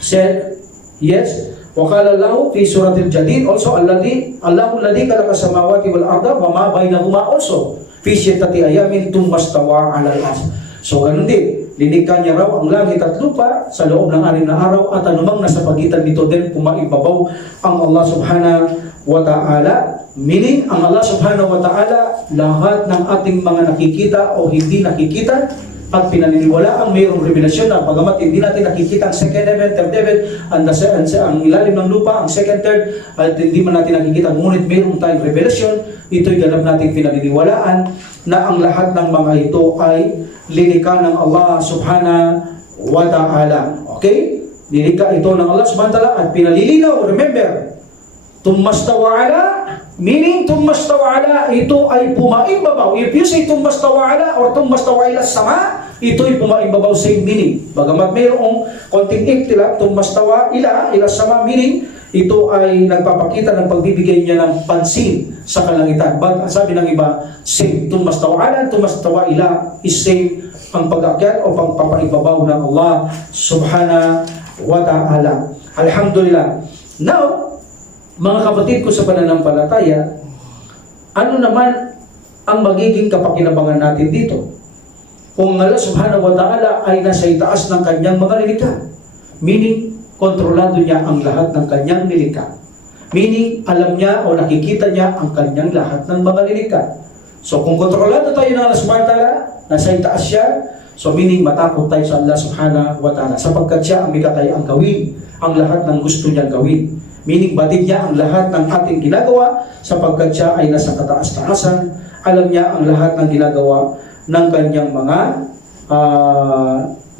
said, yes, وقال الله في سورة الجديد also الله الذي خلق السماوات والأرض وما بينهما also في ستة أيام ثم استوى على العرش. So ganun din, linikha niya raw ang langit at lupa sa loob ng 6 na araw at anumang nasa pagitan nito din pumaibabaw ang Allah subhanahu wa ta'ala. Meaning, ang Allah subhanahu wa ta'ala, lahat ng ating mga nakikita o hindi nakikita at pinaniniwala ang mayroong revelasyon na bagamat hindi natin nakikita ang second heaven, third heaven, ang ilalim ng lupa, ang second, third, at hindi man natin nakikita, ngunit mayroong tayong revelasyon, ito'y ganap nating pinaniniwalaan na ang lahat ng mga ito ay lilikha ng Allah subhanahu wa ta'ala. Okay? Lilikha ito ng Allah subhanahu wa ta'ala at pinalilinaw. Remember, tummastawa'ala, meaning tummastawa'ala, ito ay pumaimbabaw. If you say tummastawa'ala or tummastawa'ila sama, ito ay pumaimbabaw, same meaning. Bagamat mayroong konting iktilap, tummastawa'ila, ila sama, meaning ito ay nagpapakita ng pagbibigay niya ng pansin sa kalangitan. But sabi ng iba, same. Tummastawa'ala, tummastawa'ila is same ang pag-akyat o pagpapaibabaw ng Allah subhanahu wa ta'ala. Alhamdulillah. Now, mga kapatid ko sa pananampalataya, ano naman ang magiging kapakinabangan natin dito? Kung Allah subhanahu wa ta'ala ay nasa itaas ng kanyang mga nilikha, meaning, kontrolado niya ang lahat ng kanyang nilikha. Meaning, alam niya o nakikita niya ang kanyang lahat ng mga nilikha. So, kung kontrolado tayo ng Allah subhanahu wa ta'ala, nasa itaas siya, so meaning, matakot tayo sa Allah subhanahu wa ta'ala sapagkat siya ang mikatayang gawin ang lahat ng gusto niyang gawin. Meaning, batid niya ang lahat ng ating ginagawa sapagkat siya ay nasa kataas-taasan. Alam niya ang lahat ng ginagawa ng kanyang mga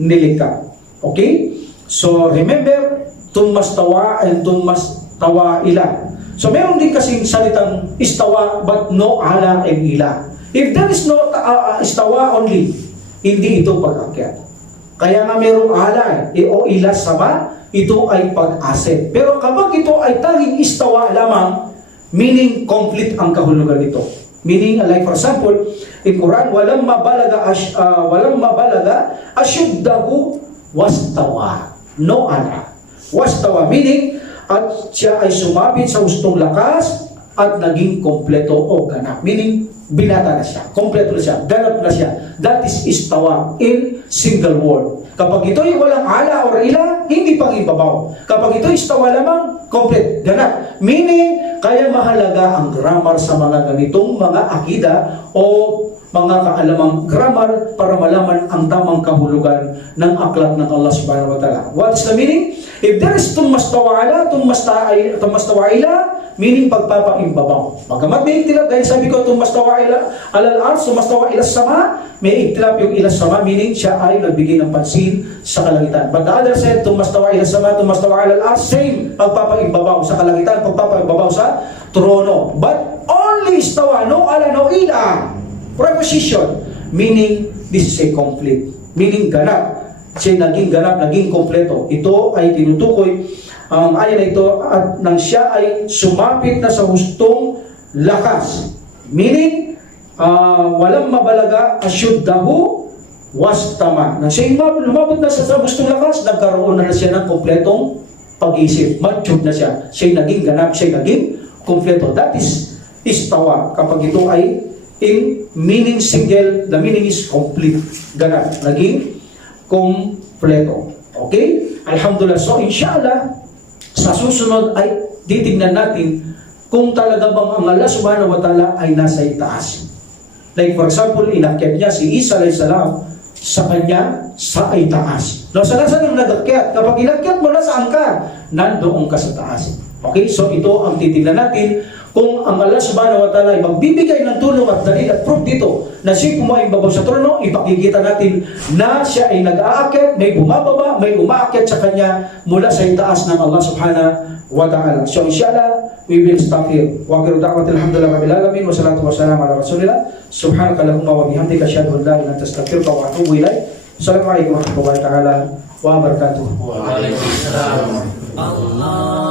nilikha. Okay? So, remember, tumastawa and tumastawa ila. So, meron din kasing salitang istawa but no ala and ila. If there is no istawa only, hindi ito pag-akyat. Kaya nga merong ala o ila sama, ito ay pag-aset. Pero kapag ito ay tanging istawa lamang, meaning complete ang kahulugan nito. Meaning, like for example, in Quran, walang mabalaga asyuddahu wastawa. No ala. Wastawa, meaning, at siya ay sumapit sa hustong lakas at naging kompleto o ganap. Meaning, binata na siya, kompleto na siya, ganap na siya. That is istawa in single word. Kapag ito'y walang ala o ila, hindi pang ibabaw. Kapag ito'y istawa lamang, complete, ganap. Meaning, kaya mahalaga ang grammar sa mga ganitong mga akida o mga kaalamang grammar para malaman ang tamang kahulugan ng aklat ng Allah subhanahu wa ta'ala. What is the meaning? If there is tumastawa'ala, tumastawa'ila, meaning pagpapaimbabaw. Magamat may iktilap, dahil sabi ko tumastawa'ila alal-ars, tumastawa'ila sama, may iktilap yung ila sama, meaning siya ay nagbigay ng pansin sa kalangitan. But the other said, tumastawa'ila sama, tumastawa'ila alal-ars, same, pagpapaimbabaw sa kalangitan, pagpapaimbabaw sa trono. But only istawa, no ala, no ila. Preposition, meaning this is a complete, meaning ganap. Siya naging ganap, naging kompleto. Ito ay tinutukoy ang ayan na ito at nang siya ay sumapit na sa hustong lakas. Meaning, walang mabalaga asyuddahu wastama. Nang siya lumabot na sa hustong lakas, nagkaroon na siya ng kompletong pag-isip. Matured na siya. Siya naging ganap, siya naging kompleto. That is istawa. Kapag ito ay in meaning single, the meaning is complete. Ganap, naging kompleto. Okay? Alhamdulillah. So, inshallah, sa susunod ay titignan natin kung talaga bang ang Allah subhanahu wa ta'ala ay nasa itaas. Like for example, inakyat niya si Isa alayhi salam sa kanya sa itaas. No, sa nasa nang nagakyat, kapag inakyat mo na saan ka, nandoon ka sa taas. Okay? So, ito ang titignan natin kung ang Allah subhanahu wa ta'ala ay magbibigay ng tulong at dalil at proof dito na siya pumaimbabaw sa trono, ipakikita natin na siya ay nag-aakyat, may bumababa, may umaakyat sa kanya mula sa itaas ng Allah subhanahu wa ta'ala. So inshallah, we will stop here. Wa akhiru da'watil hamdulillahi rabbil alamin wa salatu wassalamu ala rasulillah. Subhanaka allahumma wa bihamdika asyhadu an la ilaha illa anta astaghfiruka wa atubu ilaik. Assalamualaikum warahmatullahi taala wabarakatuh. Waalaikumsalam. Allah